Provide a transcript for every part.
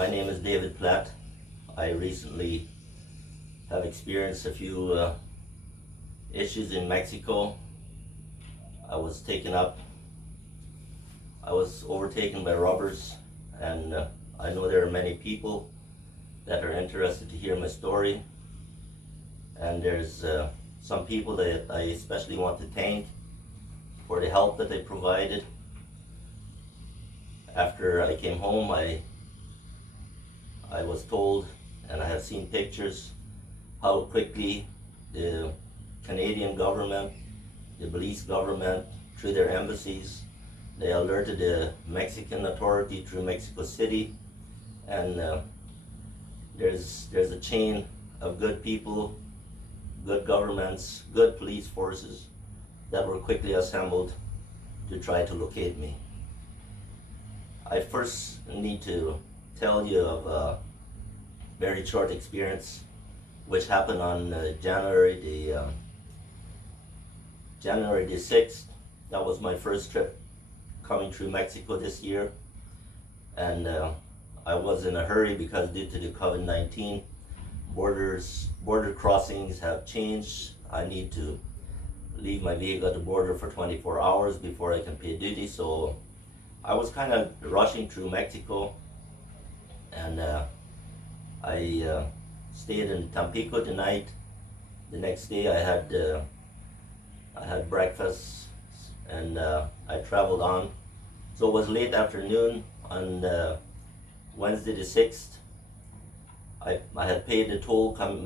My name is David Platt. I recently have experienced a few issues in Mexico. I was overtaken by robbers, and I know there are many people that are interested to hear my story. And there's some people that I especially want to thank for the help that they provided. After I came home, I was told, and I have seen pictures, how quickly the Canadian government, the Belize government, through their embassies, they alerted the Mexican authority through Mexico City, and there's a chain of good people, good governments, good police forces that were quickly assembled to try to locate me. I first need to tell you of a very short experience which happened on January the 6th. That was my first trip coming through Mexico this year, and I was in a hurry because due to the COVID-19, border crossings have changed. I need to leave my vehicle at the border for 24 hours before I can pay duty, so I was kind of rushing through Mexico, and I stayed in Tampico tonight. The next day I had breakfast, and I traveled on. So it was late afternoon on Wednesday the 6th. I had paid the toll coming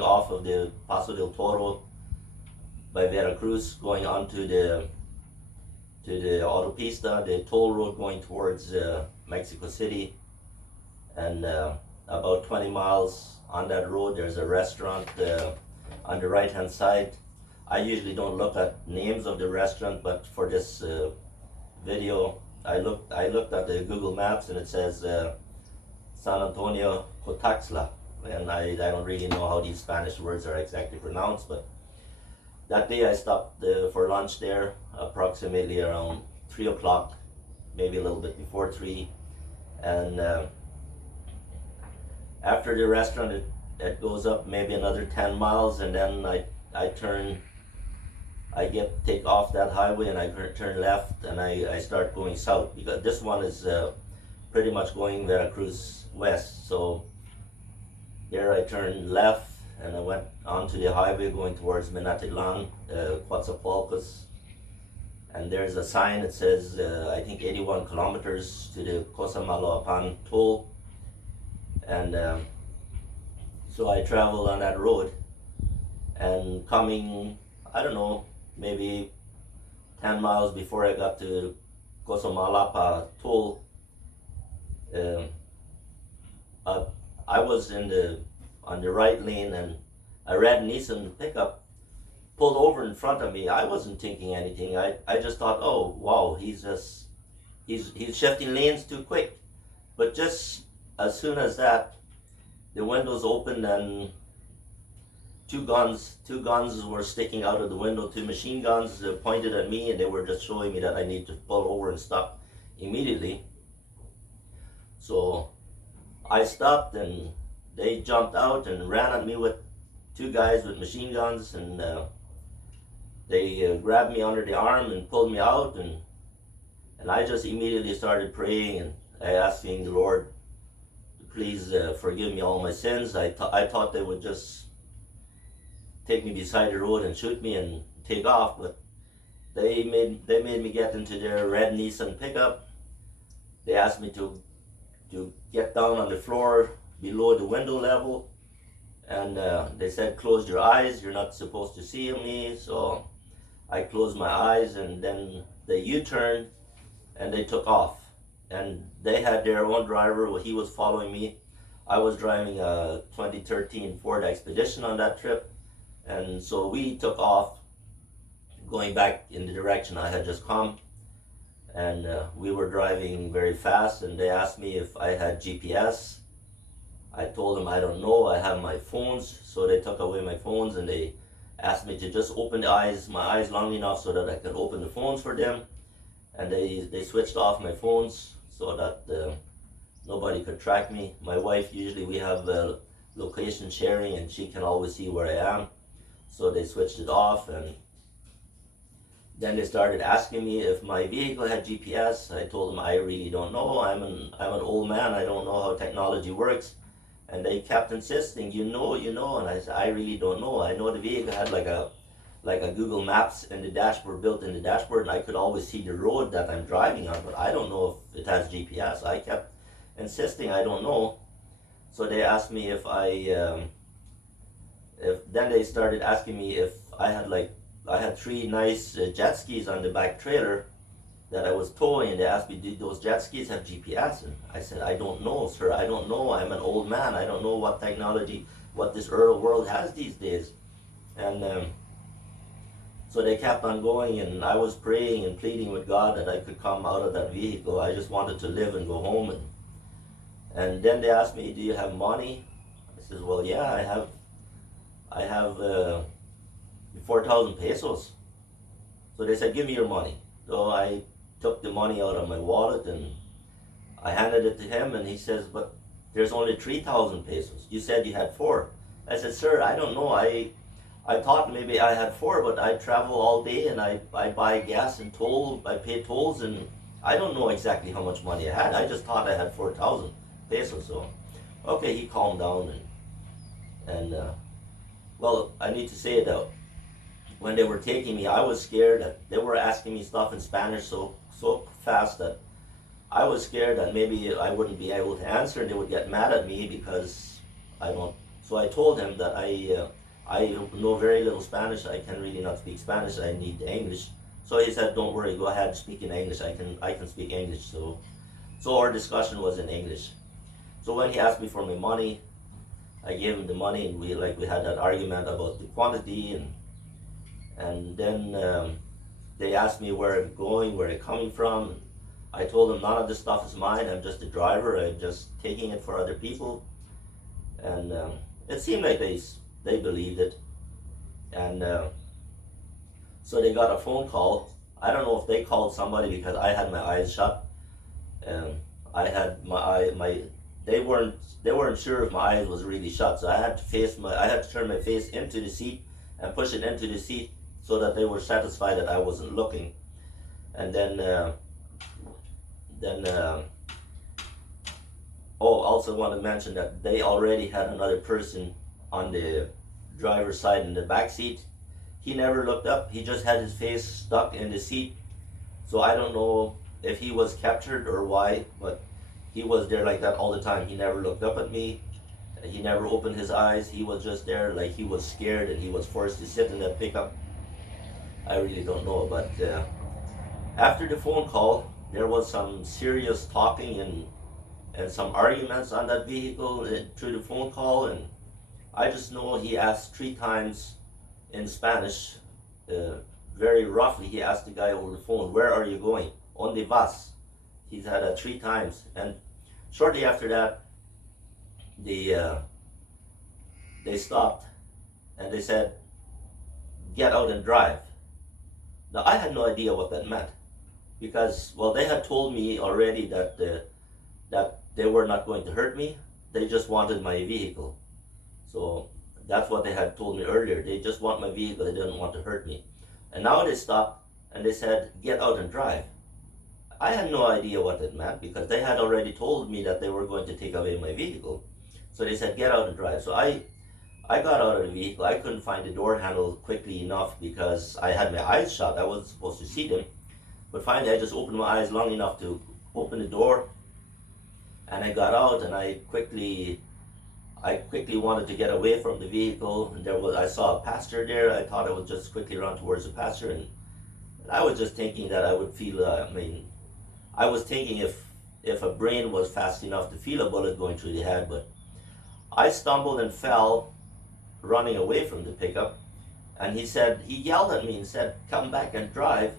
off of the Paso del Toro by Veracruz, going on to the Autopista, the toll road going towards Mexico City. And about 20 miles on that road, there's a restaurant on the right hand side. I usually don't look at names of the restaurant, but for this video, I looked at the Google Maps, and it says San Antonio Cotaxla, and I don't really know how these Spanish words are exactly pronounced, but that day I stopped for lunch there approximately around 3 o'clock, maybe a little bit before 3, and after the restaurant it goes up maybe another 10 miles, and then I take off that highway, and I turn left, and I start going south, because this one is pretty much going Veracruz west. So there I turned left, and I went onto the highway going towards Minatitlan, Coatzacoalcos, and there's a sign that says I think 81 kilometers to the Cosamaloapan toll, and so I traveled on that road, and coming, I don't know, maybe 10 miles before I got to Cosamalapa toll, I was on the right lane, and a red Nissan pickup pulled over in front of me. I wasn't thinking anything. I just thought, oh wow, he's shifting lanes too quick. But just as soon as that, the windows opened, and two guns were sticking out of the window. Two machine guns pointed at me, and they were just showing me that I need to pull over and stop immediately. So I stopped, and they jumped out and ran at me with two guys with machine guns, and they grabbed me under the arm and pulled me out, and I just immediately started praying, and asking the Lord to please forgive me all my sins. I thought they would just take me beside the road and shoot me and take off, but they made me get into their red Nissan pickup. They asked me to get down on the floor below the window level, and they said, close your eyes, you're not supposed to see me. So I closed my eyes, and then they U-turned and they took off, and they had their own driver. He was following me. I was driving a 2013 Ford Expedition on that trip, and so we took off going back in the direction I had just come, and we were driving very fast, and they asked me if I had GPS. I told them I don't know, I have my phones. So they took away my phones, and they asked me to just open my eyes long enough so that I could open the phones for them, and they switched off my phones so that Nobody could track me. My wife, usually we have location sharing, and she can always see where I am. So they switched it off, and then they started asking me if my vehicle had GPS. I told them I really don't know. I'm an old man. I don't know how technology works. And they kept insisting, you know. And I said, I really don't know. I know the vehicle had like a Google Maps in the dashboard, built in the dashboard, and I could always see the road that I'm driving on. But I don't know if it has GPS. I kept insisting I don't know. So they asked me if then they started asking me if I had three nice jet skis on the back trailer that I was towing, and they asked me, did those jet skis have GPS? And I said, I don't know, sir. I don't know. I'm an old man. I don't know what technology, what this early world has these days. And so they kept on going, and I was praying and pleading with God that I could come out of that vehicle. I just wanted to live and go home. And then they asked me, do you have money? I said, well, yeah, I have 4,000 pesos. So they said, give me your money. So I took the money out of my wallet and I handed it to him, and he says, but there's only 3,000 pesos. You said you had four. I said, sir, I don't know. I thought maybe I had four, but I travel all day and I buy gas and I pay tolls, and I don't know exactly how much money I had. I just thought I had 4,000 pesos. So, okay, he calmed down, and well, I need to say that when they were taking me, I was scared that they were asking me stuff in Spanish so fast that I was scared that maybe I wouldn't be able to answer, and they would get mad at me because I don't. So I told him that I know very little Spanish. I can really not speak Spanish. I need English. So he said, "Don't worry, go ahead and speak in English. I can speak English." So our discussion was in English. So when he asked me for my money, I gave him the money, and we had that argument about the quantity, and then they asked me where I'm going, where I'm coming from. I told them none of this stuff is mine. I'm just a driver. I'm just taking it for other people, and it seemed like they believed it, and so they got a phone call. I don't know if they called somebody because I had my eyes shut. I had they weren't sure if my eyes was really shut, so I had to turn my face into the seat and push it into the seat so that they were satisfied that I wasn't looking. And then also want to mention that they already had another person on the driver's side in the back seat. He never looked up. He just had his face stuck in the seat. So I don't know if he was captured or why, but he was there like that all the time. He never looked up at me. He never opened his eyes. He was just there like he was scared and he was forced to sit in that pickup. I really don't know, but after the phone call, there was some serious talking and some arguments on that vehicle through the phone call, and I just know he asked 3 times in Spanish, very roughly. He asked the guy over the phone, "Where are you going?" "Onde vas?" He's had that 3 times, and shortly after that, they stopped and they said, "Get out and drive." Now I had no idea what that meant because, well, they had told me already that that they were not going to hurt me. They just wanted my vehicle. So that's what they had told me earlier. They just want my vehicle. They didn't want to hurt me. And now they stopped and they said, "Get out and drive." I had no idea what that meant because they had already told me that they were going to take away my vehicle. So they said, "Get out and drive." So I got out of the vehicle. I couldn't find the door handle quickly enough because I had my eyes shut. I wasn't supposed to see them. But finally I just opened my eyes long enough to open the door, and I got out, and I quickly wanted to get away from the vehicle. And I saw a pasture there. I thought I would just quickly run towards the pasture, and I was just thinking that I would feel, I was thinking if a brain was fast enough to feel a bullet going through the head, but I stumbled and fell running away from the pickup, and he yelled at me and said, "Come back and drive."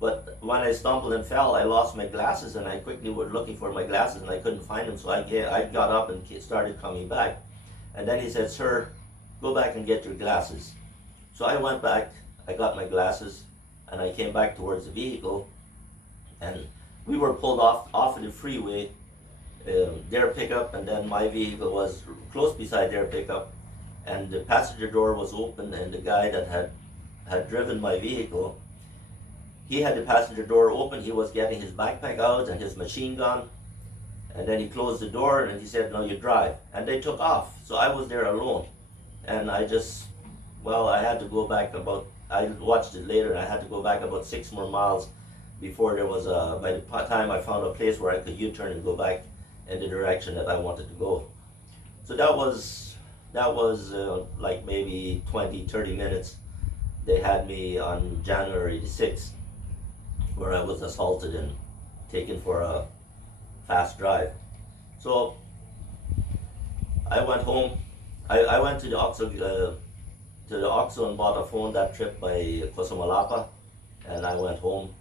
But when I stumbled and fell, I lost my glasses, and I quickly was looking for my glasses, and I couldn't find them. So I got up and started coming back. And then he said, "Sir, go back and get your glasses." So I went back, I got my glasses, and I came back towards the vehicle. And we were pulled off of the freeway, their pickup, and then my vehicle was close beside their pickup, and the passenger door was open, and the guy that had driven my vehicle, he had the passenger door open. He was getting his backpack out and his machine gun, and then he closed the door and he said, "No, you drive." And they took off. So I was there alone, and I had to go back about. I watched it later. I had to go back about 6 more miles before there was by the time I found a place where I could U-turn and go back in the direction that I wanted to go. So that was like maybe 20, 30 minutes. They had me on January the 6th, where I was assaulted and taken for a fast drive. So I went home. I went to the Oxo and bought a phone that trip by Cosamalapa, and I went home.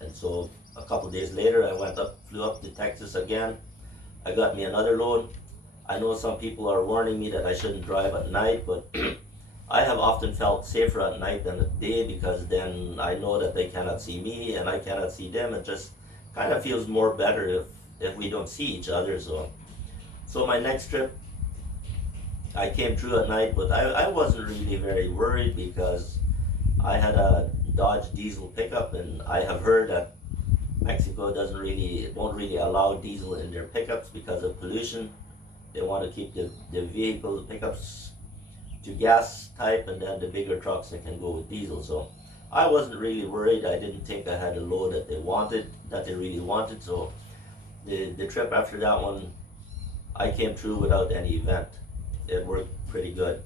And so a couple days later, flew up to Texas again. I got me another load. I know some people are warning me that I shouldn't drive at night, but I have often felt safer at night than at day, because then I know that they cannot see me and I cannot see them. It just kind of feels more better if we don't see each other. So my next trip, I came through at night, but I wasn't really very worried, because I had a Dodge diesel pickup, and I have heard that Mexico won't really allow diesel in their pickups because of pollution. They want to keep the vehicle pickups to gas type, and then the bigger trucks that can go with diesel. So I wasn't really worried. I didn't think I had a load that they really wanted. So the trip after that one, I came through without any event. It worked pretty good.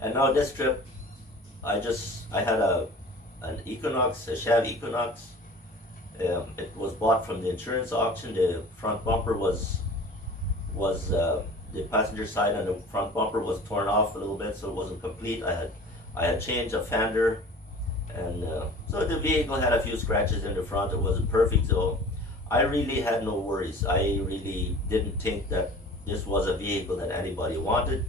And now this trip, I had an Equinox, a Chevy Equinox. It was bought from the insurance auction. The front bumper was the passenger side and the front bumper was torn off a little bit, so it wasn't complete. I had changed a fender, and so the vehicle had a few scratches in the front. It wasn't perfect, so I really had no worries. I really didn't think that this was a vehicle that anybody wanted,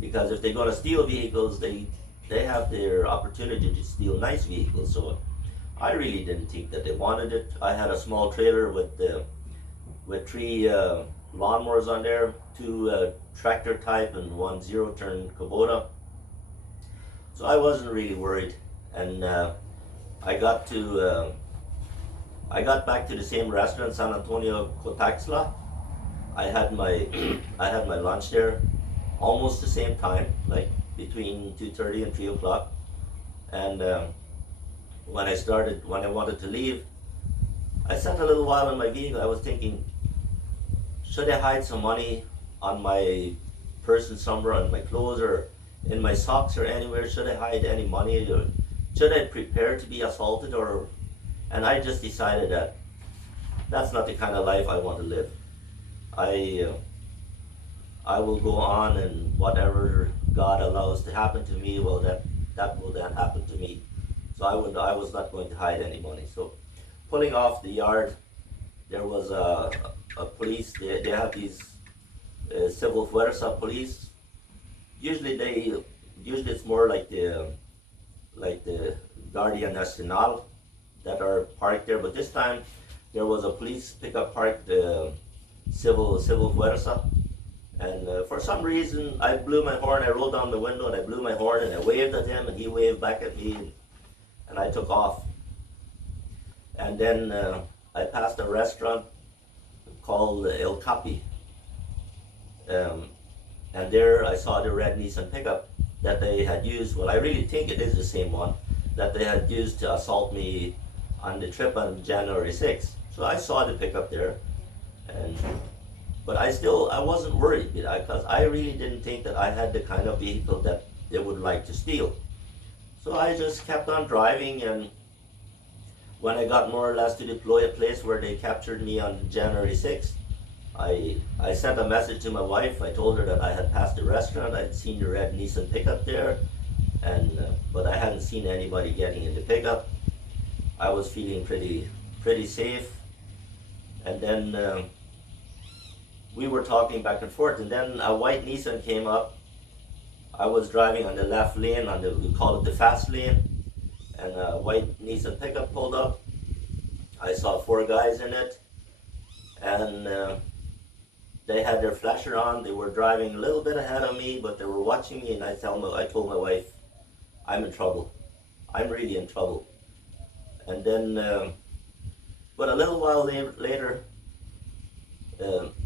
because if they're going to steal vehicles, they have their opportunity to steal nice vehicles. So I really didn't think that they wanted it. I had a small trailer with 3 lawnmowers on there, 2 tractor type and 1 zero-turn Kubota. So I wasn't really worried, and I got back to the same restaurant, San Antonio Cotaxla. I had my lunch there almost the same time, like between 2:30 and 3 o'clock. And when I wanted to leave, I sat a little while in my vehicle. I was thinking, should I hide some money on my person somewhere, on my clothes or in my socks or anywhere? Should I hide any money, or should I prepare to be assaulted? And I just decided that that's not the kind of life I want to live. I will go on, and whatever God allows to happen to me, well, that will then happen to me. So I was not going to hide any money. So pulling off the yard, there was a police. They have these civil fuerza police. Usually it's more like the Guardia Nacional that are parked there. But this time there was a police pickup parked, civil fuerza. And for some reason, I blew my horn. I rolled down the window and I blew my horn and I waved at him, and he waved back at me, and I took off. And then I passed a restaurant called El Capi. And there I saw the red Nissan pickup that they had used. Well, I really think it is the same one that they had used to assault me on the trip on January 6th. So I saw the pickup there, but I wasn't worried, because I really didn't think that I had the kind of vehicle that they would like to steal. So I just kept on driving, and when I got more or less to the place where they captured me on January 6th, I sent a message to my wife. I told her that I had passed the restaurant. I'd seen the red Nissan pickup there, but I hadn't seen anybody getting in the pickup. I was feeling pretty safe. And then we were talking back and forth, and then a white Nissan came up. I was driving on the left lane, we call it the fast lane, and a white Nissan pickup pulled up. I saw 4 guys in it, and they had their flasher on. They were driving a little bit ahead of me, but they were watching me. And I told my wife, I'm in trouble. I'm really in trouble. And then, but a little while later,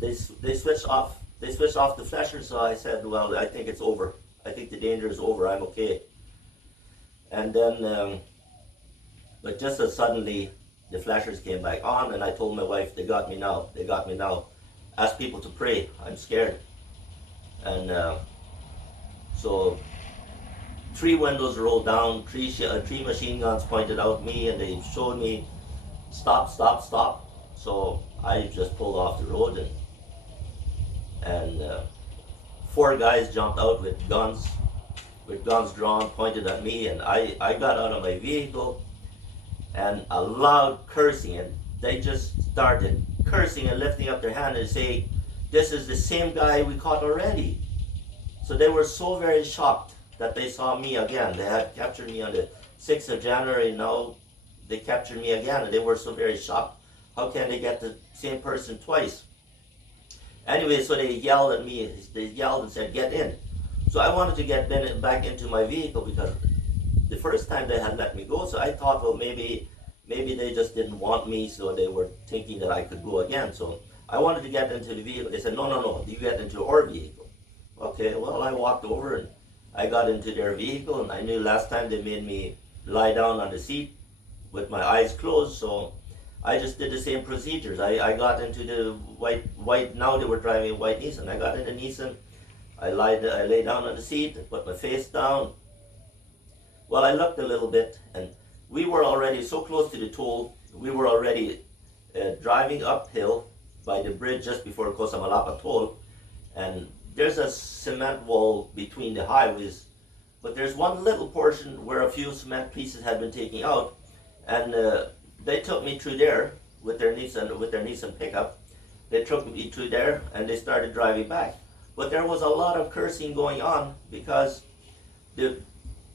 they switched off. They switched off the flasher. So I said, well, I think it's over. I think the danger is over. I'm okay. And then, but just as suddenly, the flashers came back on, and I told my wife, they got me now. They got me now. Ask people to pray. I'm scared. And so 3 windows rolled down, 3 machine guns pointed out me, and they showed me, stop, stop, stop. So I just pulled off the road, and 4 guys jumped out with guns drawn, pointed at me, and I got out of my vehicle, and a loud cursing, and they just started cursing and lifting up their hand and saying, this is the same guy we caught already. So they were so very shocked that they saw me again. They had captured me on the 6th of January, now they captured me again, and they were so very shocked. How can they get the same person twice? Anyway, so they yelled at me, they yelled and said, get in. So I wanted to get back into my vehicle because the first time they had let me go, so I thought, well, maybe they just didn't want me, so they were thinking that I could go again. So I wanted to get into the vehicle. They said, no, you get into our vehicle. Okay, well, I walked over and I got into their vehicle, and I knew last time they made me lie down on the seat with my eyes closed, so I just did the same procedures. I got into the white, now they were driving a white Nissan. I got into Nissan, I lay down on the seat, put my face down. Well, I looked a little bit, and we were already so close to the toll. We were already driving uphill by the bridge just before Cosamalapa toll, and there's a cement wall between the highways, but there's one little portion where a few cement pieces had been taken out, and they took me through there with their Nissan pickup. They took me through there, and they started driving back. But there was a lot of cursing going on because the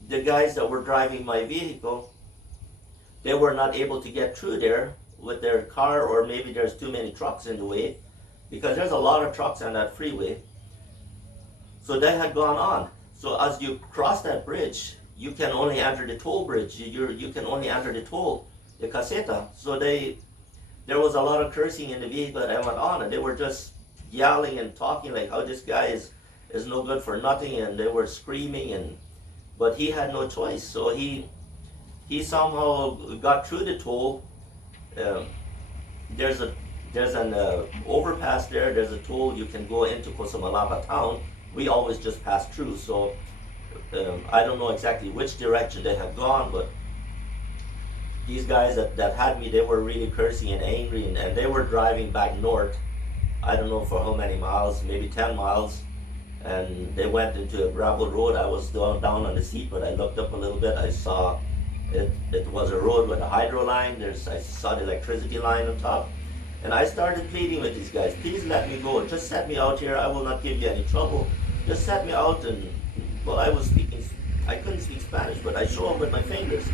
guys that were driving my vehicle, they were not able to get through there with their car, or maybe there's too many trucks in the way, because there's a lot of trucks on that freeway. So they had gone on. So as you cross that bridge, you can only enter the toll bridge. You can only enter the toll, the caseta. So there was a lot of cursing in the vehicle that I went on, and they were just yelling and talking like how this guy is no good for nothing, and they were screaming, but he had no choice. So he somehow got through the toll. There's an overpass there. There's a toll. You can go into Cosamalapa town. We always just pass through. So I don't know exactly which direction they have gone, but these guys that had me, they were really cursing and angry, and they were driving back north. I don't know for how many miles, maybe 10 miles, and they went into a gravel road. I was down on the seat, but I looked up a little bit. I saw it was a road with a hydro line. I saw the electricity line on top, and I started pleading with these guys, please let me go, just set me out here. I will not give you any trouble, just set me out. And well, I couldn't speak Spanish, but I showed them with my fingers.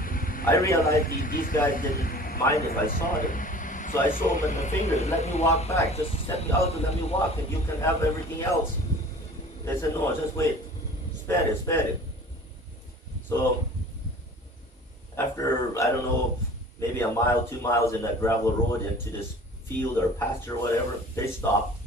I realized these guys didn't mind if I saw them. So I showed them with my fingers, let me walk back, just set me out and let me walk, and you can have everything else. They said, no, just wait, spare it. So after, I don't know, maybe a mile, 2 miles in that gravel road into this field or pasture or whatever, they stopped.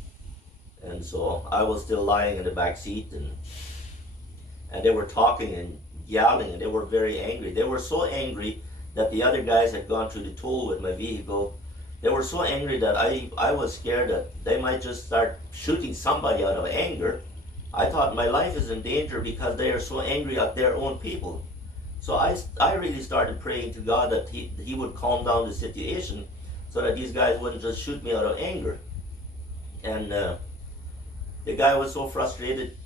And so I was still lying in the back seat, and they were talking and yelling, and they were very angry. They were so angry that the other guys had gone through the toll with my vehicle. They were so angry that I was scared that they might just start shooting somebody out of anger. I thought my life is in danger because they are so angry at their own people. So I really started praying to God that he would calm down the situation so that these guys wouldn't just shoot me out of anger. And the guy was so frustrated.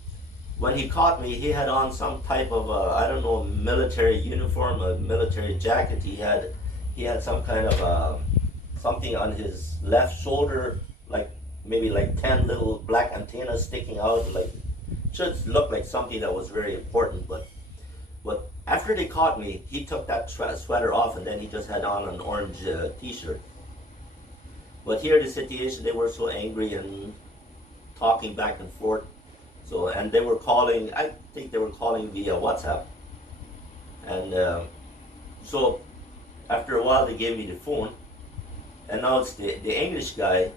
When he caught me, he had on some type of, I don't know, military uniform, a military jacket. He had some kind of something on his left shoulder, maybe 10 little black antennas sticking out, just looked like something that was very important. But after they caught me, he took that sweater off, and then he just had on an orange t-shirt. But here the situation, they were so angry, and talking back and forth. So, and they were calling, I think they were calling via WhatsApp. And so after a while they gave me the phone, and now it's the English guy.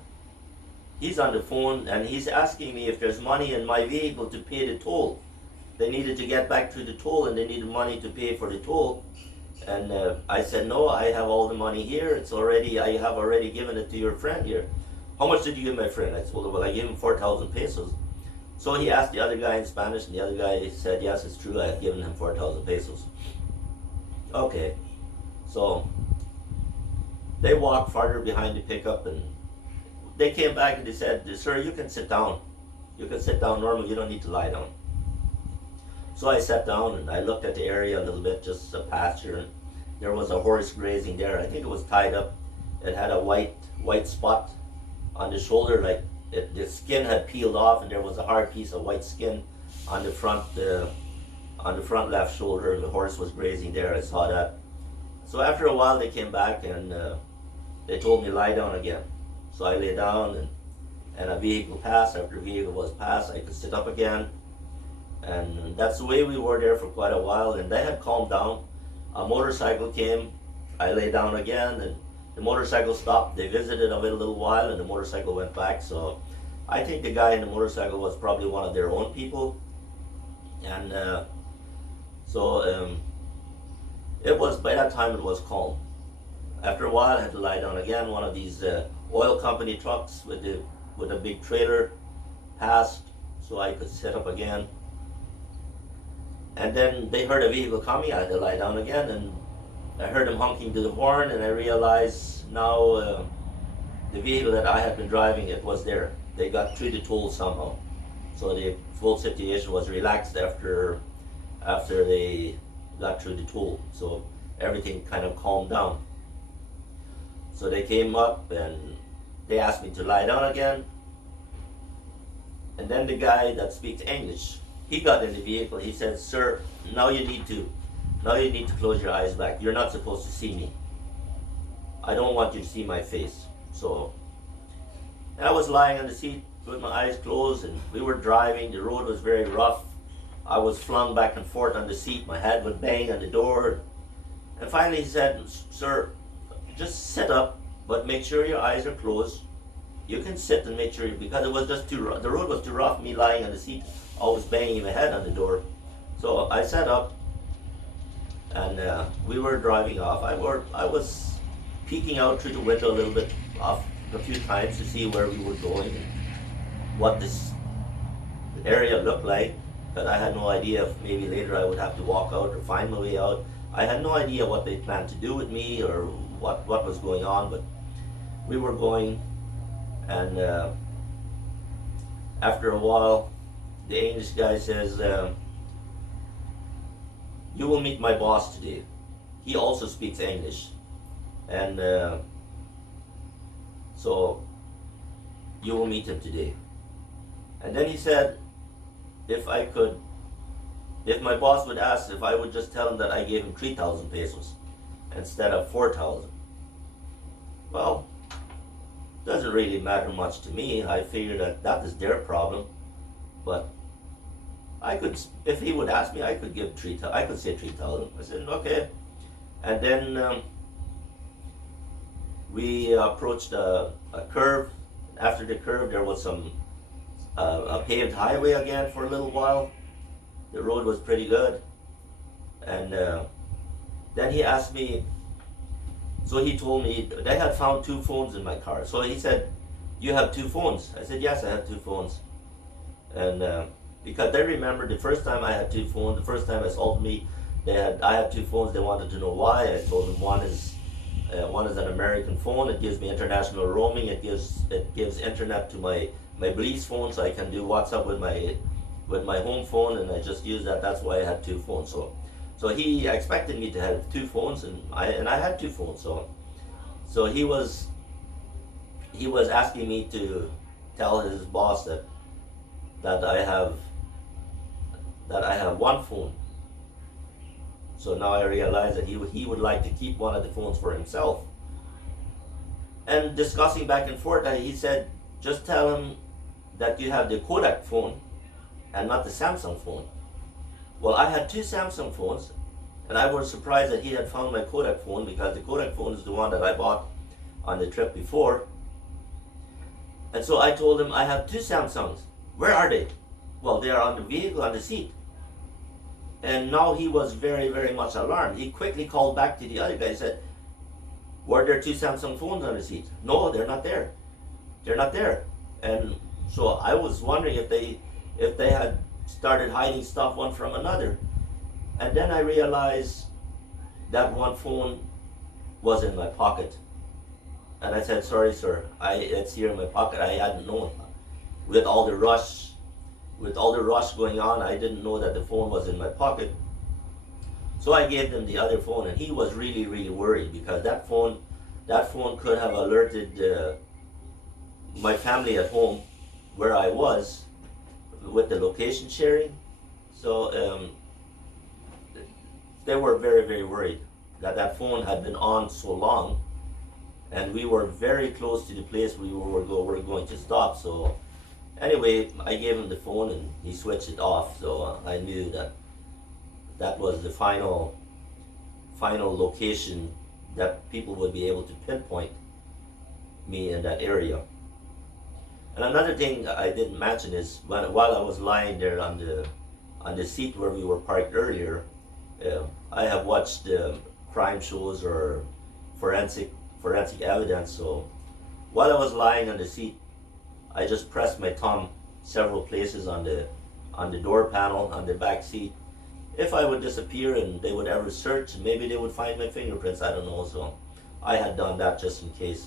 He's on the phone and he's asking me if there's money in my vehicle to pay the toll. They needed to get back to the toll and they needed money to pay for the toll. And I said, no, I have all the money here. I have already given it to your friend here. How much did you give my friend? I told him, well, I gave him 4,000 pesos. So he asked the other guy in Spanish, and the other guy said, yes, it's true, I have given him 4,000 pesos. Okay, so they walked farther behind the pickup, and they came back and they said, sir, you can sit down. You can sit down normal, you don't need to lie down. So I sat down and I looked at the area a little bit, just a pasture, and there was a horse grazing there. I think it was tied up. It had a white spot on the shoulder, like the skin had peeled off, and there was a hard piece of white skin on the front left shoulder. The horse was grazing there. I saw that. So after a while, they came back and they told me lie down again. So I lay down, and a vehicle passed. After the vehicle was passed, I could sit up again. And that's the way we were there for quite a while, and they had calmed down. A motorcycle came, I lay down again, and the motorcycle stopped. They visited of it a little while, and the motorcycle went back. So I think the guy in the motorcycle was probably one of their own people. And it was, by that time it was calm. After a while I had to lie down again. One of these oil company trucks with a big trailer passed, so I could sit up again. And then they heard a vehicle coming. I had to lie down again, and I heard them honking to the horn, and I realized now the vehicle that I had been driving, it was there. They got through the toll somehow. So the whole situation was relaxed after they got through the toll. So everything kind of calmed down. So they came up and they asked me to lie down again. And then the guy that speaks English, he got in the vehicle. He said, sir, now you need to close your eyes back. You're not supposed to see me. I don't want you to see my face. So I was lying on the seat with my eyes closed, and we were driving. The road was very rough. I was flung back and forth on the seat. My head would bang on the door. And finally he said, sir, just sit up, but make sure your eyes are closed. You can sit and make sure, because it was just too rough. The road was too rough, me lying on the seat, always banging my head on the door. So I sat up, and we were driving off. I was peeking out through the window a little bit off a few times to see where we were going and what this area looked like, but I had no idea if maybe later I would have to walk out or find my way out. I had no idea what they planned to do with me or what was going on, but we were going, and after a while, the English guy says, you will meet my boss today. He also speaks English, and so you will meet him today. And then he said, if my boss would ask, if I would just tell him that I gave him 3,000 pesos instead of 4,000. Well, doesn't really matter much to me. I figured that is their problem, but I could, if he would ask me, I could give 3,000. I could say 3,000. I said okay, and then we approached a curve. After the curve, there was a paved highway again for a little while. The road was pretty good, and then he asked me. So he told me they had found 2 phones in my car. So he said, "You have 2 phones?" I said, "Yes, I have 2 phones." And because they remembered the first time I had 2 phones, the first time they sold me, I had 2 phones. They wanted to know why. I told them one is an American phone. It gives me international roaming. It gives internet to my Belize phone, so I can do WhatsApp with my home phone, and I just use that. That's why I had 2 phones. So he expected me to have 2 phones, and I had 2 phones. So he was asking me to tell his boss that I have 1 phone. So now I realize that he would like to keep one of the phones for himself. And discussing back and forth, he said, just tell him that you have the Kodak phone and not the Samsung phone. Well, I had two Samsung phones, and I was surprised that he had found my Kodak phone, because the Kodak phone is the one that I bought on the trip before. And so I told him, I have two Samsungs. Where are they? Well, they are on the vehicle, on the seat. And now he was very, very much alarmed. He quickly called back to the other guy and said, were there two Samsung phones on the seat? No, they're not there. They're not there. And so I was wondering if they had started hiding stuff one from another. And then I realized that one phone was in my pocket. And I said, sorry, sir, it's here in my pocket. I hadn't known. With all the rush going on, I didn't know that the phone was in my pocket. So I gave them the other phone, and he was really, really worried, because that phone could have alerted my family at home where I was with the location sharing. So they were very, very worried that phone had been on so long, and we were very close to the place we were going to stop. So anyway, I gave him the phone and he switched it off. So I knew that was the final location that people would be able to pinpoint me in that area. And another thing I didn't mention is, while I was lying there on the seat where we were parked earlier, I have watched crime shows or forensic evidence. So while I was lying on the seat, I just pressed my thumb several places on the door panel on the back seat. If I would disappear and they would ever search, maybe they would find my fingerprints. I don't know. So I had done that just in case.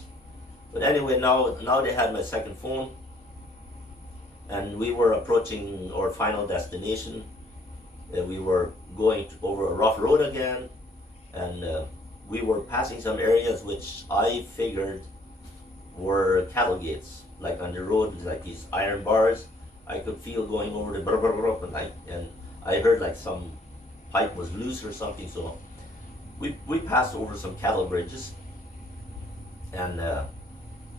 But anyway, now they had my second phone, and we were approaching our final destination. We were going over a rough road again, and we were passing some areas which I figured were cattle gates. Like on the road, like these iron bars, I could feel going over the and I heard like some pipe was loose or something. So we passed over some cattle bridges, and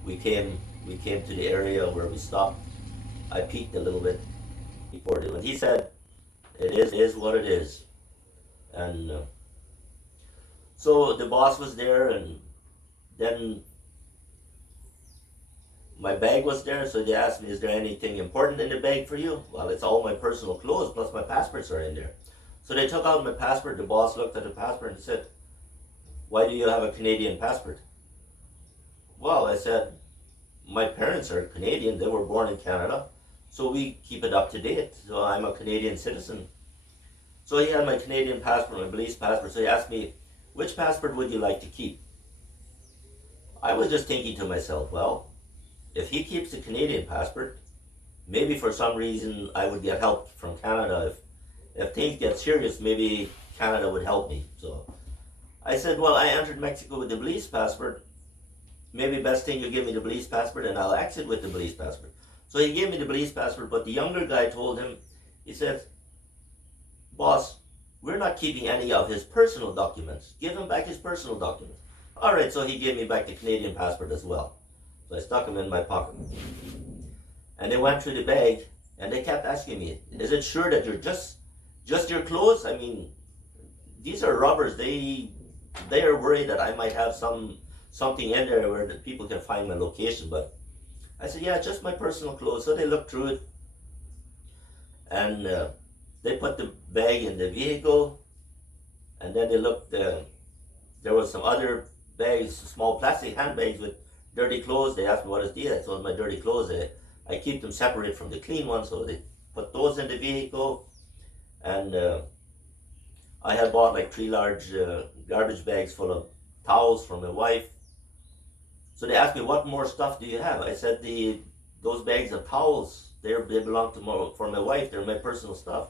we came to the area where we stopped. I peeked a little bit before it, and he said, "It is what it is." And so the boss was there, and then my bag was there. So they asked me, "Is there anything important in the bag for you?" Well, it's all my personal clothes plus my passports are in there. So they took out my passport. The boss looked at the passport and said, "Why do you have a Canadian passport?" Well, I said, "My parents are Canadian. They were born in Canada, so we keep it up to date. So I'm a Canadian citizen." So he had my Canadian passport, my Belize passport. So he asked me, "Which passport would you like to keep?" I was just thinking to myself, well, if he keeps the Canadian passport, maybe for some reason I would get help from Canada. If things get serious, maybe Canada would help me. So I said, well, I entered Mexico with the Belize passport. Maybe best thing you give me the Belize passport and I'll exit with the Belize passport. So he gave me the Belize passport, but the younger guy told him, he said, "Boss, we're not keeping any of his personal documents. Give him back his personal documents." All right, so he gave me back the Canadian passport as well. So I stuck them in my pocket. And they went through the bag, and they kept asking me, "Is it sure that you're just your clothes? I mean, these are robbers. They are worried that I might have something in there where the people can find my location." But I said, "Yeah, just my personal clothes." So they looked through it, and they put the bag in the vehicle, and then they looked. There was some other bags, small plastic handbags with dirty clothes. They asked me, "What is these?" I told them my dirty clothes. I keep them separate from the clean ones, so they put those in the vehicle. And I had bought like 3 large garbage bags full of towels from my wife. So they asked me, "What more stuff do you have?" I said, those bags of towels, they belong to for my wife. They're my personal stuff.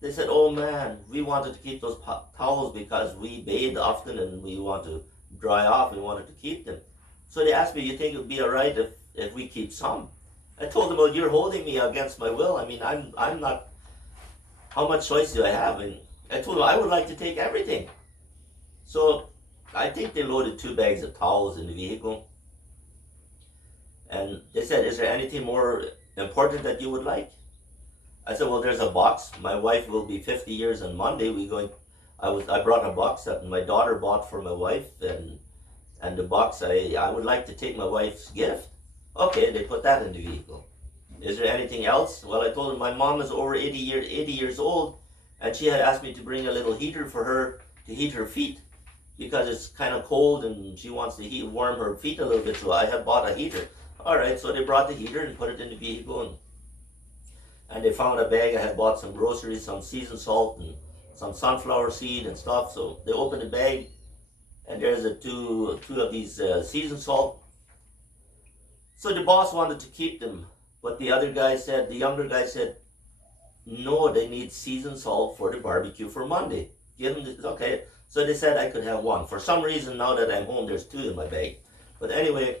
They said, "Oh man, we wanted to keep those towels because we bathe often and we want to dry off. We wanted to keep them." So they asked me, "You think it would be all right if we keep some?" I told them, "Well, you're holding me against my will. I mean, I'm not. How much choice do I have?" And I told them I would like to take everything. So I think they loaded 2 bags of towels in the vehicle. And they said, "Is there anything more important that you would like? I said, well, there's a box. My wife will be 50 years on Monday. I brought a box that my daughter bought for my wife, and the box I would like to take my wife's gift. Okay, they put that in the vehicle. Is there anything else? Well, I told them my mom is over 80 years old, and she had asked me to bring a little heater for her to heat her feet because it's kind of cold and she wants to warm her feet a little bit. So I had bought a heater. All right, so they brought the heater and put it in the vehicle, and they found a bag. I had bought some groceries, some seasoned salt, and some sunflower seed and stuff. So they opened the bag, and there's two of these seasoned salt. So the boss wanted to keep them, but the younger guy said, no, they need seasoned salt for the barbecue for Monday. Give them this, okay. So they said I could have one. For some reason, now that I'm home, there's two in my bag. But anyway,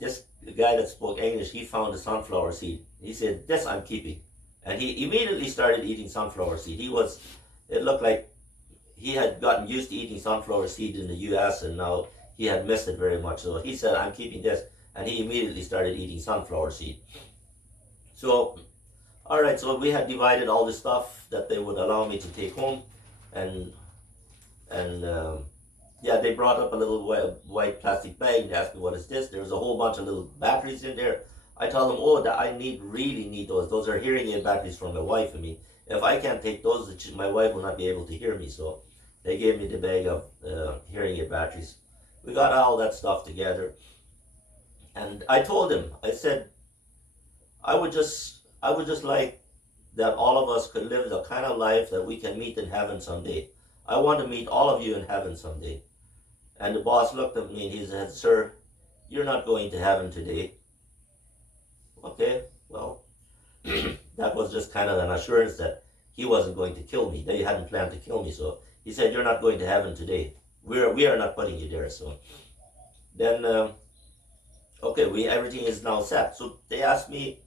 this guy that spoke English, he found the sunflower seed. He said, this I'm keeping. And he immediately started eating sunflower seed. It looked like he had gotten used to eating sunflower seed in the U.S. and now he had missed it very much. So he said, I'm keeping this. And he immediately started eating sunflower seed. So, all right, so we had divided all the stuff that they would allow me to take home. And they brought up a little white plastic bag. They asked me, what is this? There was a whole bunch of little batteries in there. I told them, oh, that I really need those. Those are hearing aid batteries for my wife and me. If I can't take those, my wife will not be able to hear me. So they gave me the bag of hearing aid batteries. We got all that stuff together. And I told him, I said, I would just like that all of us could live the kind of life that we can meet in heaven someday. I want to meet all of you in heaven someday. And the boss looked at me and he said, sir, you're not going to heaven today. Okay, well, that was just kind of an assurance that he wasn't going to kill me. They hadn't planned to kill me. So he said, you're not going to heaven today. We are not putting you there. So then, okay, everything is now set. So they asked me,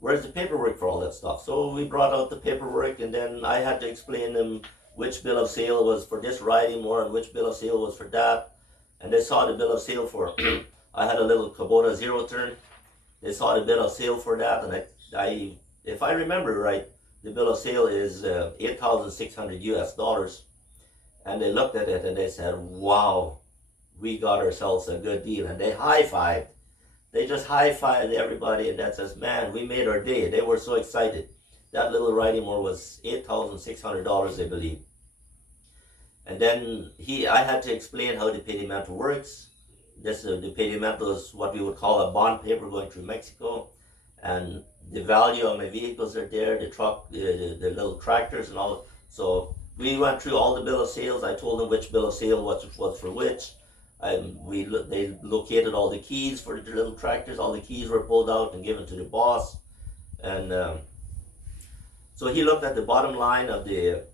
where's the paperwork for all that stuff? So we brought out the paperwork, and then I had to explain them which bill of sale was for this riding mower and which bill of sale was for that. And they saw the bill of sale for, I had a little Kubota zero turn. They saw the bill of sale for that, and I if I remember right, the bill of sale is $8,600 US. And they looked at it and they said, wow, we got ourselves a good deal. And they high-fived. They just high-fived everybody, and that says, man, we made our day. They were so excited. That little riding mower was $8,600, I believe. And then I had to explain how the pedimento works. The pedimento is what we would call a bond paper going through Mexico. And the value of my vehicles are there, the truck, the little tractors and all. So we went through all the bill of sales. I told them which bill of sale was for which. They located all the keys for the little tractors. All the keys were pulled out and given to the boss. And so he looked at the bottom line of the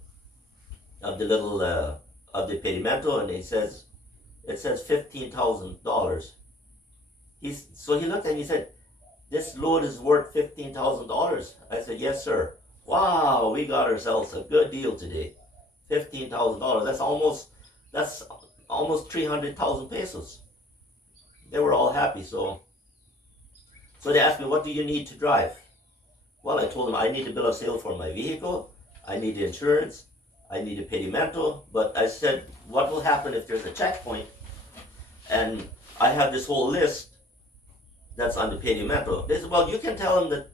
little of the pedimento, and it says $15,000. So he looked at me and he said, this load is worth $15,000. I said, yes, sir. Wow, we got ourselves a good deal today. $15,000. That's almost 300,000 pesos. They were all happy. So they asked me, what do you need to drive? Well, I told them I need a bill of sale for my vehicle. I need the insurance. I need a pedimento. But I said, what will happen if there's a checkpoint? And I have this whole list that's on the pedimento. They said, well, you can tell them that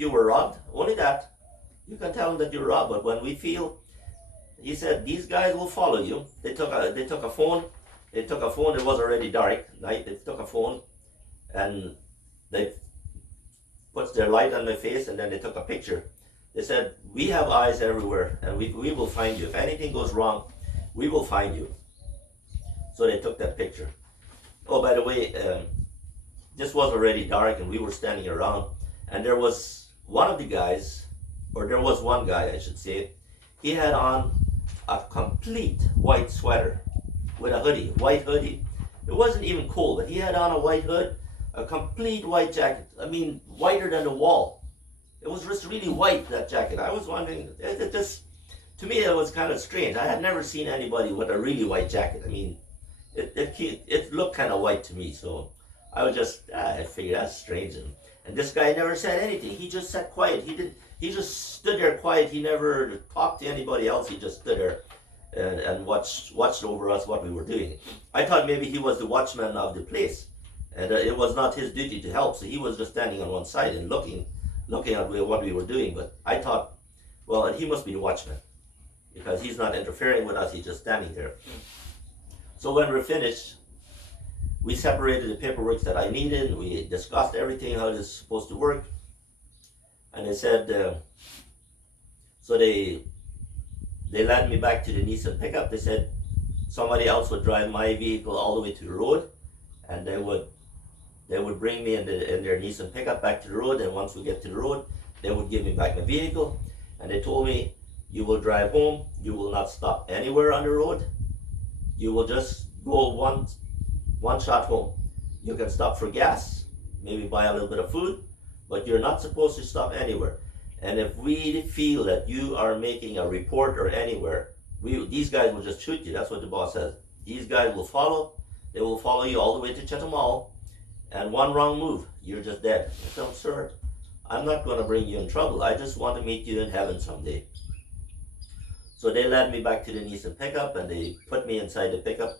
you were robbed. Only that. You can tell them that you were robbed. But when we feel, he said, these guys will follow you. They took a phone. It was already dark night. They took a phone, and they put their light on my face, and then they took a picture. They said, we have eyes everywhere, and we will find you. If anything goes wrong, we will find you. So they took that picture. Oh, by the way, this was already dark, and we were standing around, and there was one guy, I should say. He had on a complete white sweater with a white hoodie. It wasn't even cold, but he had on a white hood, a complete white jacket. I mean, whiter than the wall. It was just really white, that jacket. I was wondering, to me, it was kind of strange. I had never seen anybody with a really white jacket. I mean, it looked kind of white to me. So I was just, I figured that's strange. And this guy never said anything. He just sat quiet. He just stood there quiet. He never talked to anybody else. He just stood there and watched over us what we were doing. I thought maybe he was the watchman of the place, and it was not his duty to help. So he was just standing on one side and looking at what we were doing. But I thought, well, he must be the watchman because he's not interfering with us. He's just standing there. So when we're finished, we separated the paperwork that I needed. We discussed everything, how it's supposed to work. And they said, so they led me back to the Nissan pickup. They said somebody else would drive my vehicle all the way to the road, and they would bring me in their Nissan pickup back to the road. And once we get to the road, they would give me back my vehicle. And they told me, you will drive home. You will not stop anywhere on the road. You will just go one shot home. You can stop for gas, maybe buy a little bit of food, but you're not supposed to stop anywhere. And if we feel that you are making a report or anywhere, these guys will just shoot you. That's what the boss says. These guys will follow. They will follow you all the way to Chatham Mall, and one wrong move, you're just dead. I said, sir, I'm not going to bring you in trouble. I just want to meet you in heaven someday. So they led me back to the Nissan pickup, and they put me inside the pickup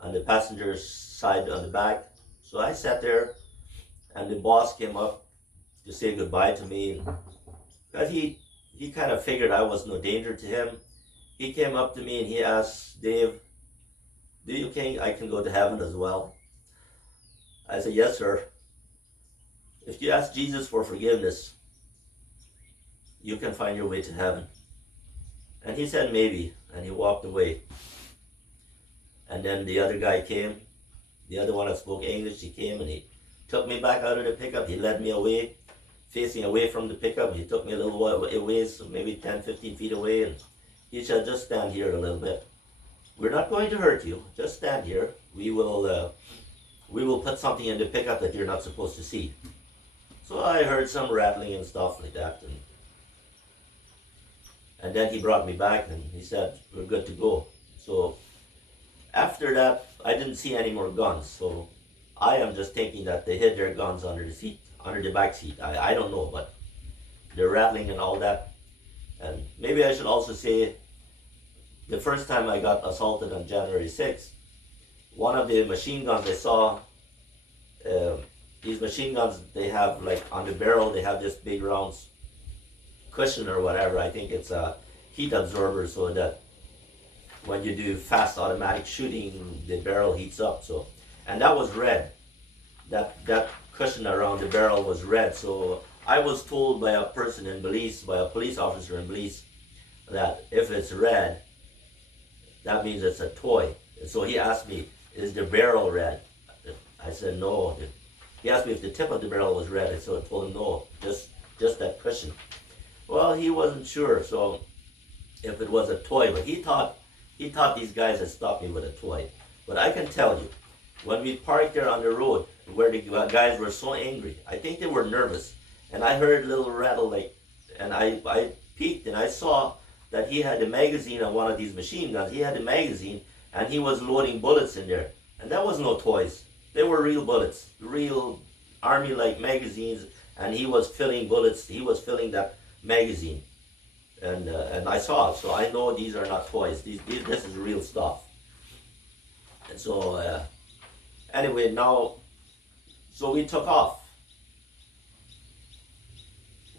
on the passenger's side on the back. So I sat there, and the boss came up to say goodbye to me. But he kind of figured I was no danger to him. He came up to me and he asked, Dave, do you think I can go to heaven as well? I said, yes, sir. If you ask Jesus for forgiveness, you can find your way to heaven. And he said, maybe, and he walked away. And then the other guy came, the other one that spoke English, he came and he took me back out of the pickup. He led me away, facing away from the pickup. He took me a little away, so maybe 10, 15 feet away, and he said, just stand here a little bit. We're not going to hurt you, just stand here. We will put something in the pickup that you're not supposed to see. So I heard some rattling and stuff like that, and then he brought me back and he said, we're good to go. So after that, I didn't see any more guns. So I am just thinking that they hid their guns under the seat, under the back seat. I don't know, but they're rattling and all that. And maybe I should also say, the first time I got assaulted on January 6th, one of the machine guns I saw, these machine guns, they have like on the barrel, they have this big round cushion or whatever. I think it's a heat absorber so that when you do fast automatic shooting, the barrel heats up. So, and that was red. That cushion around the barrel was red. So I was told by a person in Belize, by a police officer in Belize, that if it's red, that means it's a toy. So he asked me, is the barrel red? I said no. He asked me if the tip of the barrel was red. So I told him no, just that cushion. Well, he wasn't sure, so if it was a toy, but he thought these guys had stopped me with a toy. But I can tell you, when we parked there on the road, where the guys were so angry, I think they were nervous, and I heard a little rattle, like, and I peeked and I saw that he had the magazine on one of these machine guns. He had the magazine, and he was loading bullets in there, and that was no toys. They were real bullets, real army-like magazines, and he was filling bullets. He was filling that magazine, and I saw it, so I know these are not toys. This is real stuff. And so anyway, now, so we took off.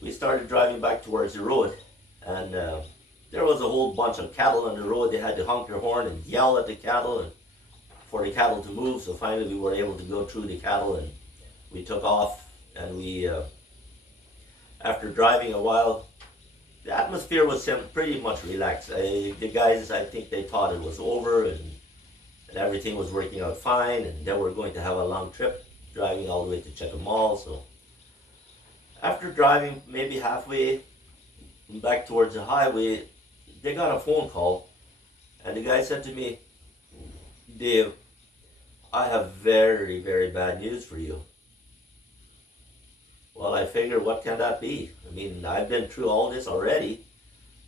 We started driving back towards the road, and there was a whole bunch of cattle on the road. They had to honk their horn and yell at the cattle and for the cattle to move. So finally we were able to go through the cattle, and we took off, and we after driving a while, the atmosphere was pretty much relaxed. The guys, I think they thought it was over, and everything was working out fine, and they were going to have a long trip, driving all the way to Chatham Mall. So after driving maybe halfway back towards the highway, they got a phone call, and the guy said to me, Dave, I have very, very bad news for you. Well, I figured, what can that be? I mean, I've been through all this already,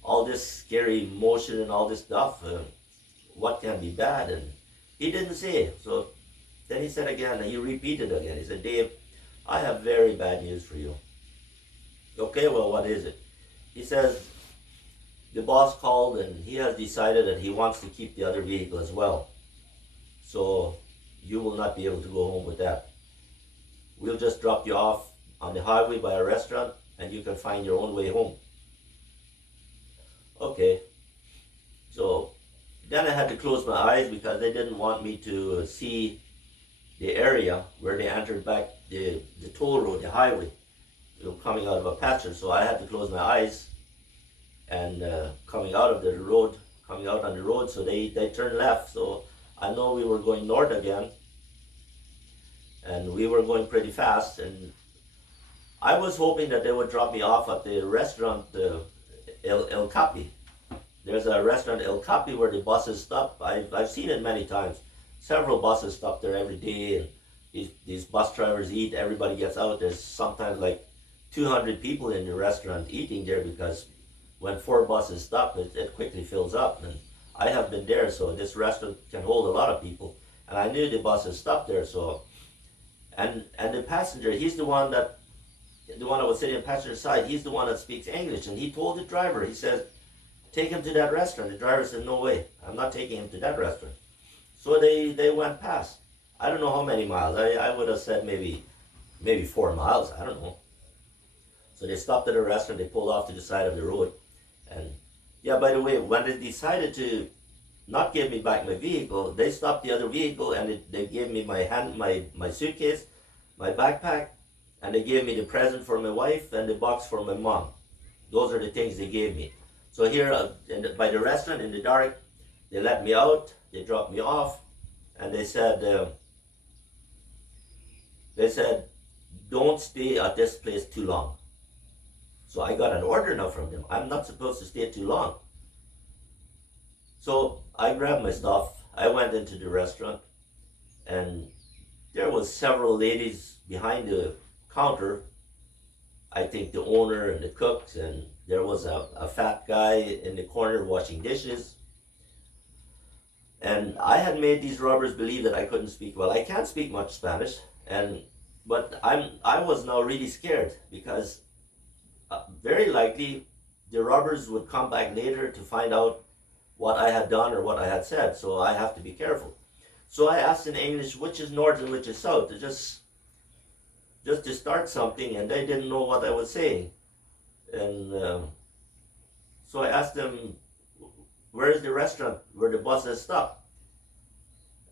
all this scary emotion and all this stuff. What can be bad? And he didn't say. So then he said again, and he repeated again. He said, Dave, I have very bad news for you. Okay, well, what is it? He says, the boss called and he has decided that he wants to keep the other vehicle as well. So you will not be able to go home with that. We'll just drop you off on the highway by a restaurant and you can find your own way home. Okay. So then I had to close my eyes because they didn't want me to see the area where they entered back the toll road, the highway, coming out of a pasture. So I had to close my eyes and coming out on the road, so they turned left. So I know we were going north again, and we were going pretty fast, and I was hoping that they would drop me off at the restaurant El Capi. There's a restaurant El Capi where the buses stop. I've seen it many times. Several buses stop there every day, and these bus drivers eat. Everybody gets out. There's sometimes like 200 people in the restaurant eating there because when 4 buses stop, it quickly fills up. And I have been there, so this restaurant can hold a lot of people. And I knew the buses stopped there, so and the passenger, he's the one that was sitting on the passenger side. He's the one that speaks English, and he told the driver, he says, take him to that restaurant. The driver said, no way, I'm not taking him to that restaurant. So they went past. I don't know how many miles. I would have said maybe 4 miles. I don't know. So they stopped at a restaurant. They pulled off to the side of the road. And yeah, by the way, when they decided to not give me back my vehicle, they stopped the other vehicle and they gave me my suitcase, my backpack, and they gave me the present for my wife and the box for my mom. Those are the things they gave me. So here by the restaurant in the dark, they let me out, they dropped me off, and they said, don't stay at this place too long. So I got an order now from them. I'm not supposed to stay too long. So I grabbed my stuff. I went into the restaurant, and there was several ladies behind the counter. I think the owner and the cooks, and there was a fat guy in the corner washing dishes. And I had made these robbers believe that I couldn't speak well. I can't speak much Spanish, but I was now really scared because very likely the robbers would come back later to find out what I had done or what I had said. So I have to be careful. So I asked in English, which is north and which is south, just to start something, and they didn't know what I was saying. And so I asked them, where is the restaurant where the buses stop?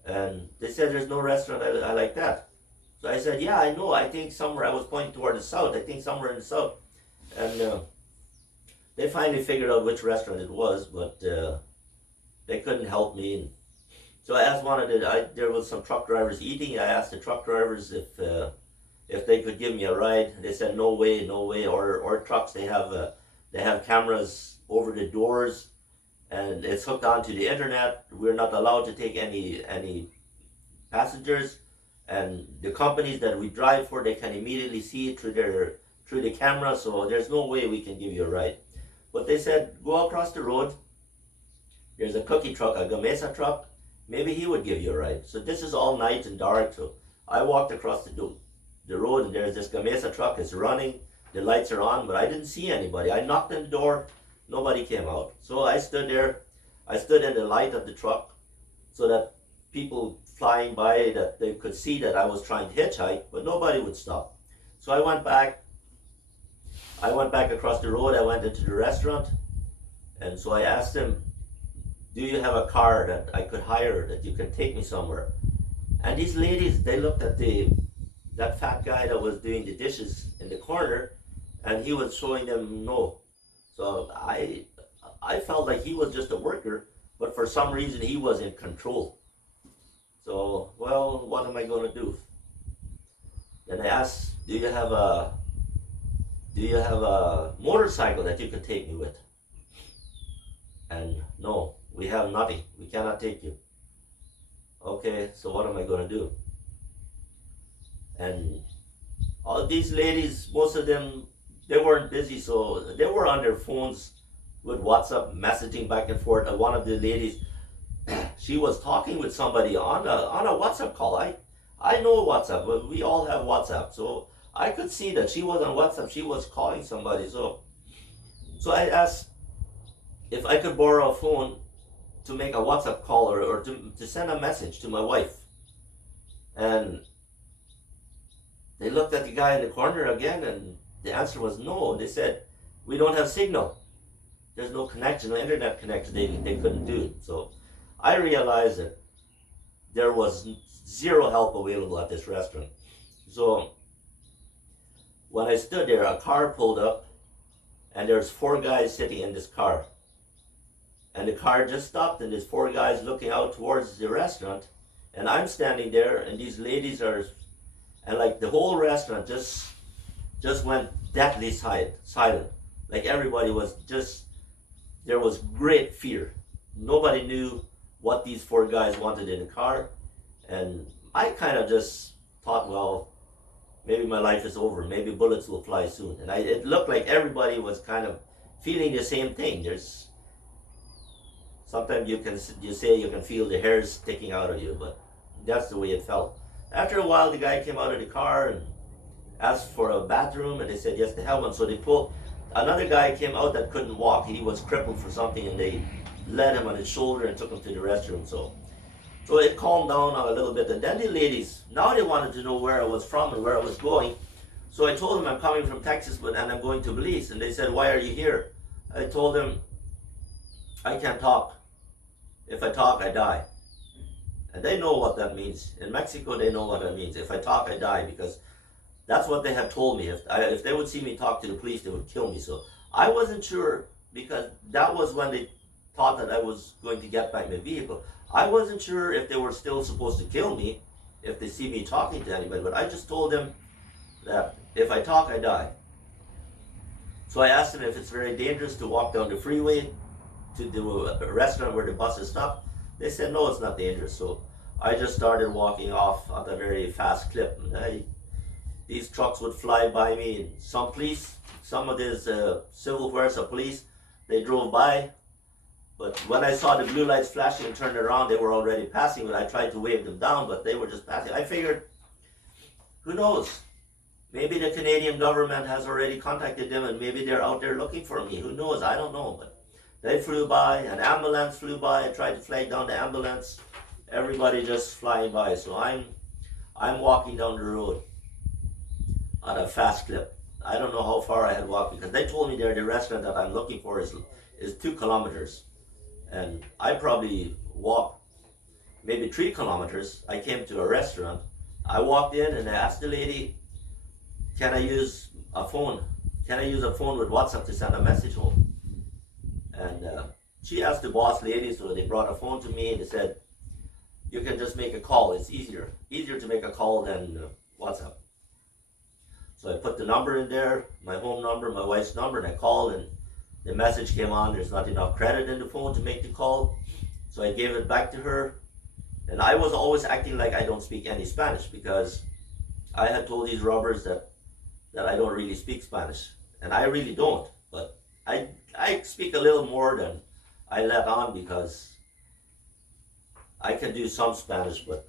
And they said, there's no restaurant I like that. So I said, yeah, I know. I think somewhere, I was pointing toward the south. I think somewhere in the south. And they finally figured out which restaurant it was, but they couldn't help me. So I asked there was some truck drivers eating. I asked the truck drivers if they could give me a ride. They said, no way, no way. Or trucks, they have cameras over the doors, and it's hooked onto the internet. We're not allowed to take any passengers, and the companies that we drive for, they can immediately see it through the camera, so there's no way we can give you a ride. But they said, go across the road. There's a cookie truck, a Gamesa truck. Maybe he would give you a ride. So this is all night and dark, so I walked across the road, and there's this Gamesa truck. It's running, the lights are on, but I didn't see anybody. I knocked on the door, nobody came out. So I stood there. I stood in the light of the truck so that people flying by, that they could see that I was trying to hitchhike, but nobody would stop. So I went back across the road. I went into the restaurant, and so I asked them, do you have a car that I could hire, that you can take me somewhere? And these ladies, they looked at that fat guy that was doing the dishes in the corner, and he was showing them no. So I felt like he was just a worker, but for some reason he was in control. So, well, what am I going to do? Then I asked, do you have a motorcycle that you can take me with? And no, we have nothing. We cannot take you. Okay, so what am I going to do? And all these ladies, most of them, they weren't busy, so they were on their phones with WhatsApp messaging back and forth. And one of the ladies, she was talking with somebody on a WhatsApp call. I know WhatsApp. We all have WhatsApp. So I could see that she was on WhatsApp. She was calling somebody. So I asked if I could borrow a phone to make a WhatsApp call or to send a message to my wife. And they looked at the guy in the corner again, and the answer was no. They said, we don't have signal. There's no connection, no internet connection. They couldn't do it. So I realized that there was zero help available at this restaurant. So when I stood there, a car pulled up, and there's 4 guys sitting in this car. And the car just stopped, and there's 4 guys looking out towards the restaurant. And I'm standing there, and these ladies are, and like the whole restaurant just went deathly silent. Like everybody was just, there was great fear. Nobody knew what these 4 guys wanted in the car. And I kind of just thought, well, maybe my life is over. Maybe bullets will fly soon. And it looked like everybody was kind of feeling the same thing. There's sometimes you can feel the hairs sticking out of you, but that's the way it felt. After a while, the guy came out of the car and asked for a bathroom, and they said yes, they have one. So they pulled. Another guy came out that couldn't walk. He was crippled for something, and they led him on his shoulder and took him to the restroom. So it calmed down a little bit. And then the ladies, now they wanted to know where I was from and where I was going. So I told them I'm coming from Texas, and I'm going to Belize. And they said, why are you here? I told them, I can't talk. If I talk, I die. And they know what that means. In Mexico, they know what that means. If I talk, I die, because that's what they have told me. If they would see me talk to the police, they would kill me. So I wasn't sure, because that was when they thought that I was going to get back my vehicle. I wasn't sure if they were still supposed to kill me if they see me talking to anybody, but I just told them that if I talk, I die. So I asked them if it's very dangerous to walk down the freeway to the restaurant where the buses stop. They said, no, it's not dangerous. So I just started walking off at a very fast clip. These trucks would fly by me. Some of these civil guards of police, they drove by. But when I saw the blue lights flashing and turned around, they were already passing. But I tried to wave them down, but they were just passing. I figured, who knows? Maybe the Canadian government has already contacted them, and maybe they're out there looking for me. Who knows? I don't know. But they flew by, an ambulance flew by. I tried to flag down the ambulance. Everybody just flying by. So I'm walking down the road at a fast clip. I don't know how far I had walked, because they told me there the restaurant that I'm looking for is 2 kilometers. And I probably walked maybe 3 kilometers. I came to a restaurant. I walked in and I asked the lady, can I use a phone? Can I use a phone with WhatsApp to send a message home? And she asked the boss lady, so they brought a phone to me and they said, you can just make a call. It's easier to make a call than WhatsApp. So I put the number in there, my home number, my wife's number, and I called, and the message came on. There's not enough credit in the phone to make the call. So I gave it back to her. And I was always acting like I don't speak any Spanish, because I had told these robbers that I don't really speak Spanish. And I really don't. But I speak a little more than I let on, because I can do some Spanish, but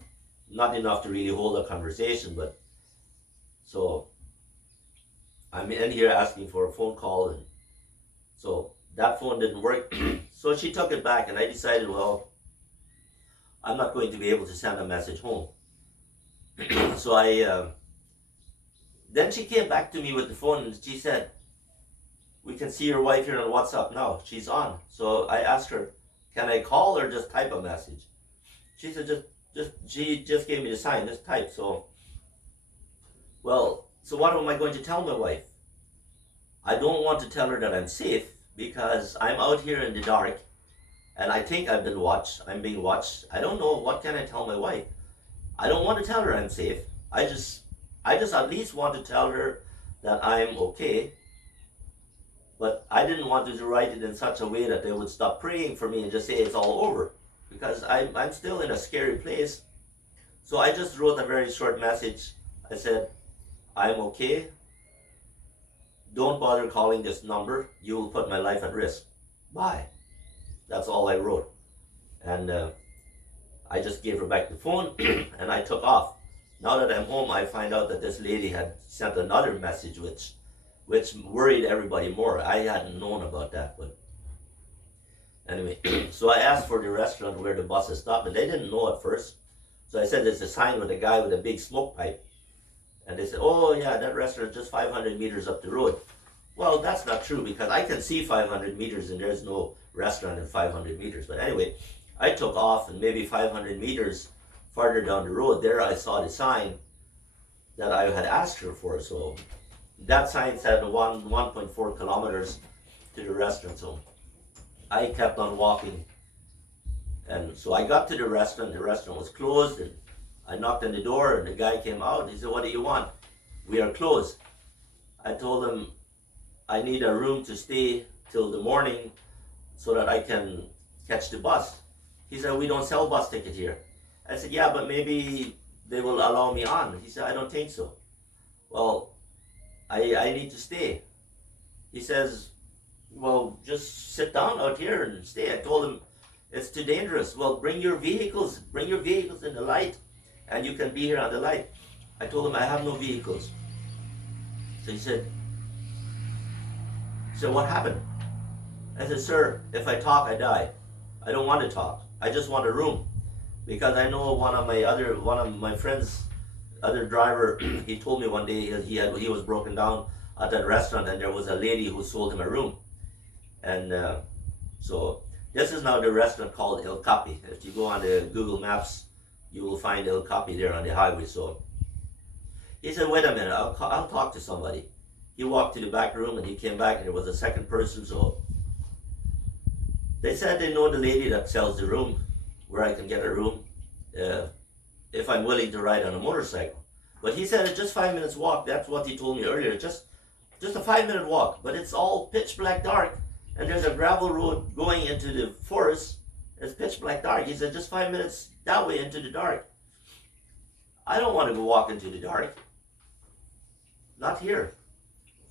not enough to really hold a conversation. But so I'm in here asking for a phone call, and so that phone didn't work. So she took it back, and I decided, well, I'm not going to be able to send a message home. So then she came back to me with the phone, and she said, we can see your wife here on WhatsApp now. She's on. So I asked her, can I call or just type a message? She said, she just gave me the sign, just type. So, well, so what am I going to tell my wife? I don't want to tell her that I'm safe, because I'm out here in the dark, and I think I've been watched. I'm being watched. I don't know. What can I tell my wife? I don't want to tell her I'm safe. I just at least want to tell her that I'm okay. But I didn't want to write it in such a way that they would stop praying for me and just say it's all over, because I'm still in a scary place. So I just wrote a very short message. I said, I'm okay. Don't bother calling this number. You will put my life at risk. Bye. That's all I wrote. And I just gave her back the phone and I took off. Now that I'm home, I find out that this lady had sent another message, which worried everybody more. I hadn't known about that, but anyway. So I asked for the restaurant where the buses stopped, and they didn't know at first. So I said there's a sign with a guy with a big smoke pipe, and they said, "Oh yeah, that restaurant is just 500 meters up the road." Well, that's not true because I can see 500 meters and there's no restaurant in 500 meters. But anyway, I took off, and maybe 500 meters farther down the road, there I saw the sign that I had asked her for. So that sign said 1.4 kilometers to the restaurant. So I kept on walking, and so I got to the restaurant. The restaurant was closed, and I knocked on the door, and the guy came out. He said, "What do you want?" "We are closed." I told him I need a room to stay till the morning so that I can catch the bus. He said, "We don't sell bus ticket here." I said, "Yeah, but maybe they will allow me on." He said, "I don't think so." Well, I need to stay. He says, "Well, just sit down out here and stay." I told him, "It's too dangerous." "Well, bring your vehicles in the light, and you can be here on the light." I told him, "I have no vehicles." So he said, "What happened?" I said, "Sir, if I talk, I die. I don't want to talk. I just want a room." Because I know one of my friends, other driver, he told me one day he was broken down at that restaurant, and there was a lady who sold him a room. And so this is now the restaurant called El Capi. If you go on the Google Maps, you will find El Capi there on the highway. So he said, "Wait a minute, I'll talk to somebody." He walked to the back room, and he came back, and there was a second person. So they said they know the lady that sells the room, where I can get a room if I'm willing to ride on a motorcycle. But he said it's just 5 minutes walk. That's what he told me earlier. Just a 5 minute walk. But it's all pitch black dark, and there's a gravel road going into the forest. It's pitch black dark. He said just 5 minutes that way into the dark. I don't want to go walk into the dark. Not here.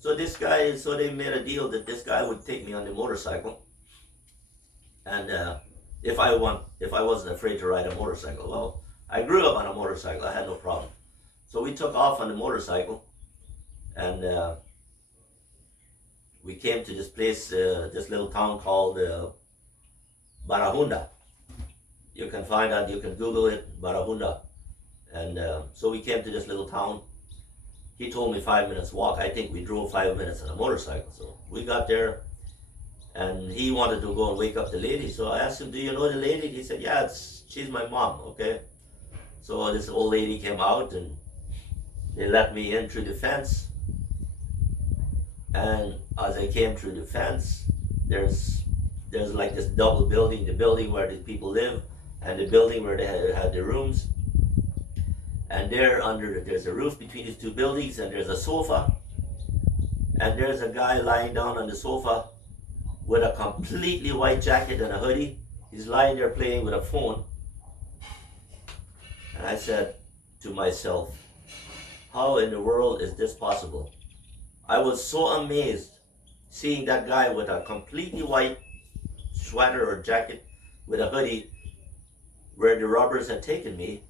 So they made a deal that this guy would take me on the motorcycle, and if I wasn't afraid to ride a motorcycle. Well, I grew up on a motorcycle. I had no problem. So we took off on the motorcycle, and we came to this place, this little town called Barahunda. You can find out, you can Google it, Barahunda. And so we came to this little town. He told me 5 minutes walk. I think we drove 5 minutes on a motorcycle. So we got there, and he wanted to go and wake up the lady. So I asked him, "Do you know the lady?" He said, "Yeah, she's my mom." Okay. So this old lady came out, and they let me in through the fence. And as I came through the fence, there's like this double building, the building where the people live, and the building where they had the rooms. And there's a roof between these two buildings, and there's a sofa, and there's a guy lying down on the sofa with a completely white jacket and a hoodie. He's lying there playing with a phone. And I said to myself, how in the world is this possible? I was so amazed seeing that guy with a completely white sweater or jacket with a hoodie where the robbers had taken me.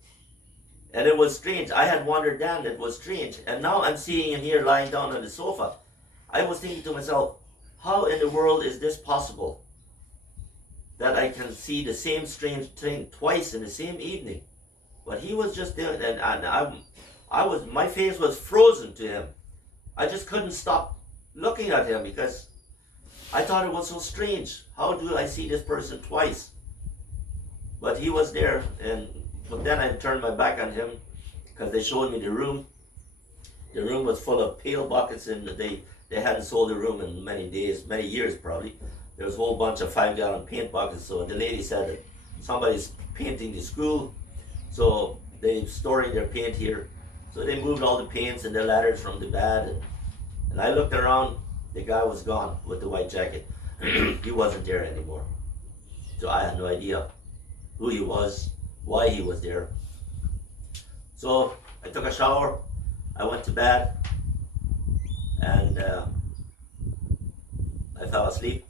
And it was strange. I had wandered down, it was strange. And now I'm seeing him here lying down on the sofa. I was thinking to myself, how in the world is this possible? That I can see the same strange thing twice in the same evening. But he was just there, and my face was frozen to him. I just couldn't stop looking at him because I thought it was so strange. How do I see this person twice? But he was there, but then I turned my back on him because they showed me the room. The room was full of pail buckets, and they hadn't sold the room in many days, many years probably. There was a whole bunch of 5-gallon paint buckets. So the lady said that somebody's painting the school, so they're storing their paint here. So they moved all the paints and the ladders from the bed. And I looked around, the guy was gone with the white jacket. He wasn't there anymore. So I had no idea who he was, why he was there. So I took a shower, I went to bed, and I fell asleep.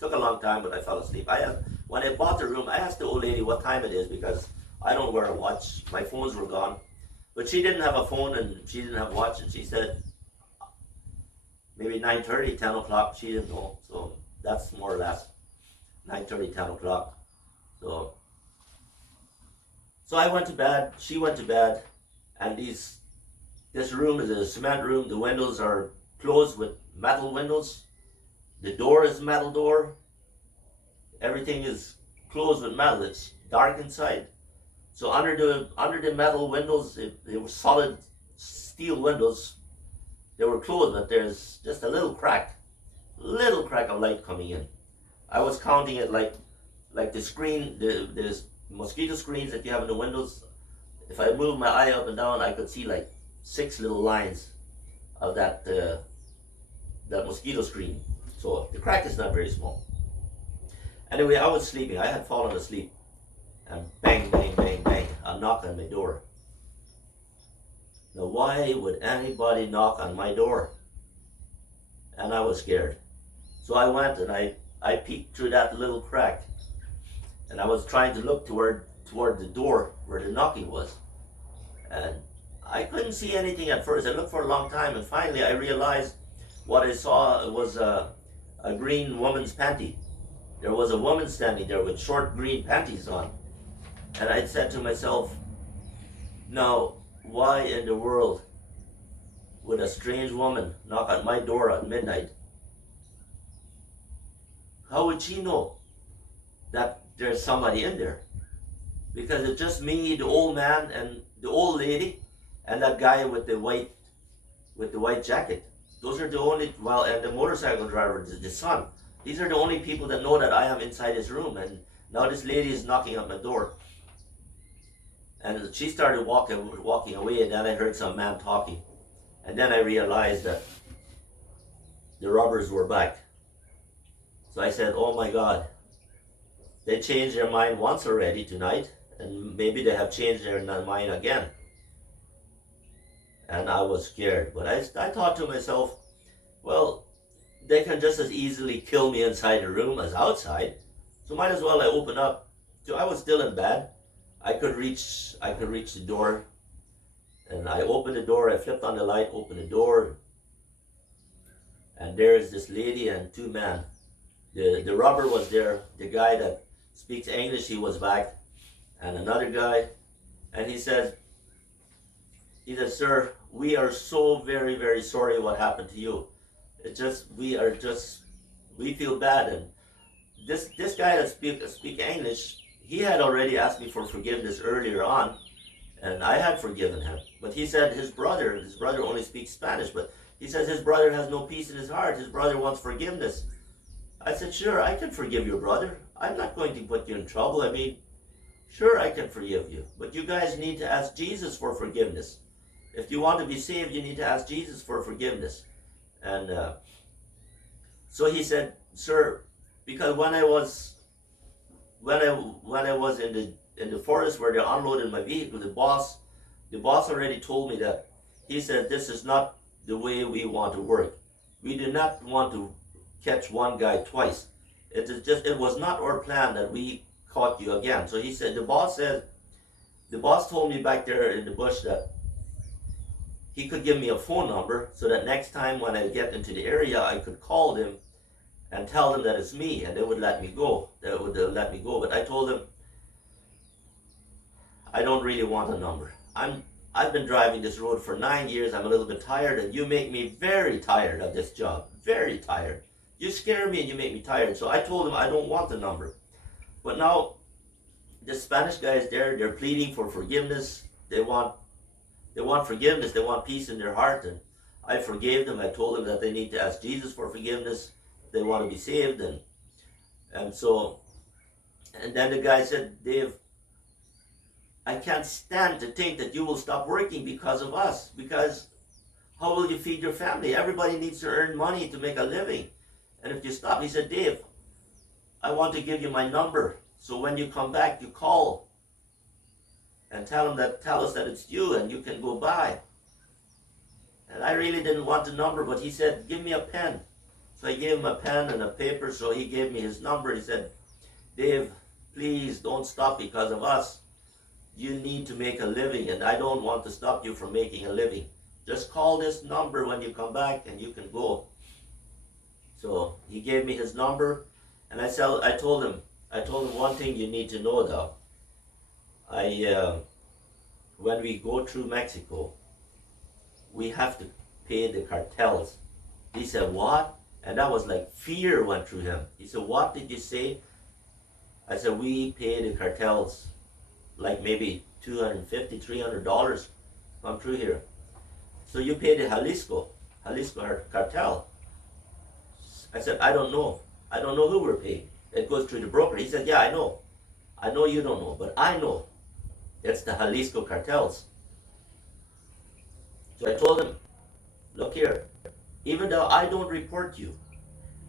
Took a long time, but I fell asleep. When I bought the room, I asked the old lady what time it is because I don't wear a watch. My phones were gone. But she didn't have a phone and she didn't have a watch, and she said maybe 9:30, 10 o'clock, she didn't know. So that's more or less 9:30, 10 o'clock. So I went to bed, she went to bed, and this room is a cement room. The windows are closed with metal windows. The door is metal door. Everything is closed with metal. It's dark inside. So under the metal windows, they were solid steel windows. They were closed, but there's just a little crack of light coming in. I was counting it like the screen, the mosquito screens that you have in the windows. If I moved my eye up and down, I could see like 6 little lines of that mosquito screen. So the crack is not very small. Anyway, I was sleeping. I had fallen asleep. And bang, bang, bang, bang, a knock on my door. Now, why would anybody knock on my door? And I was scared. So I went and I peeked through that little crack. And I was trying to look toward the door where the knocking was. And I couldn't see anything at first. I looked for a long time, and finally I realized what I saw was a green woman's panty. There was a woman standing there with short green panties on. And I said to myself, now, why in the world would a strange woman knock on my door at midnight? How would she know that there's somebody in there? Because it's just me, the old man, and the old lady, and that guy with the white jacket. Those are the only, well, and the motorcycle driver, the son. These are the only people that know that I am inside this room. And now this lady is knocking on my door. And she started walking away, and then I heard some man talking. And then I realized that the robbers were back. So I said, oh my God, they changed their mind once already tonight, and maybe they have changed their mind again. And I was scared. But I thought to myself, well, they can just as easily kill me inside the room as outside. So might as well I open up. So I was still in bed. I could reach the door, and I opened the door. I flipped on the light, opened the door, and there's this lady and 2 men. The robber was there. The guy that speaks English, he was back, and another guy, and he said, sir, we are so very, very sorry what happened to you. We feel bad. And this guy that speak English, he had already asked me for forgiveness earlier on, and I had forgiven him. But he said his brother only speaks Spanish, but he says his brother has no peace in his heart. His brother wants forgiveness. I said, sure, I can forgive your brother. I'm not going to put you in trouble. I mean, sure, I can forgive you. But you guys need to ask Jesus for forgiveness. If you want to be saved, you need to ask Jesus for forgiveness. And so he said, sir, because when I was in the forest where they unloaded my vehicle, the boss already told me that. He said, this is not the way we want to work. We do not want to catch one guy twice. It was not our plan that we caught you again. So he said, the boss told me back there in the bush that he could give me a phone number so that next time when I get into the area, I could call them and tell them that it's me, and they would let me go. They would let me go. But I told them, I don't really want a number. I've been driving this road for 9 years. I'm a little bit tired, and you make me very tired of this job. Very tired. You scare me and you make me tired. So I told them I don't want the number. But now the Spanish guys there, they're pleading for forgiveness. They want forgiveness. They want peace in their heart. And I forgave them. I told them that they need to ask Jesus for forgiveness. They want to be saved. And then the guy said, Dave, I can't stand to think that you will stop working because of us. Because how will you feed your family? Everybody needs to earn money to make a living. And if you stop, he said, Dave, I want to give you my number. So when you come back, you call and tell us that it's you, and you can go by. And I really didn't want the number, but he said, give me a pen. So I gave him a pen and a paper, so he gave me his number. He said, Dave, please don't stop because of us. you need to make a living, and I don't want to stop you from making a living. Just call this number when you come back and you can go. So he gave me his number, and I told him one thing you need to know though. When we go through Mexico, we have to pay the cartels. He said, what? And that was like fear went through him. He said, what did you say? I said, we pay the cartels like maybe $250, $300 come through here. So you pay the Jalisco cartel. I said, I don't know. I don't know who we're paying. It goes through the broker. He said, yeah, I know. I know you don't know, but I know. It's the Jalisco cartels. So I told him, look here, even though I don't report you,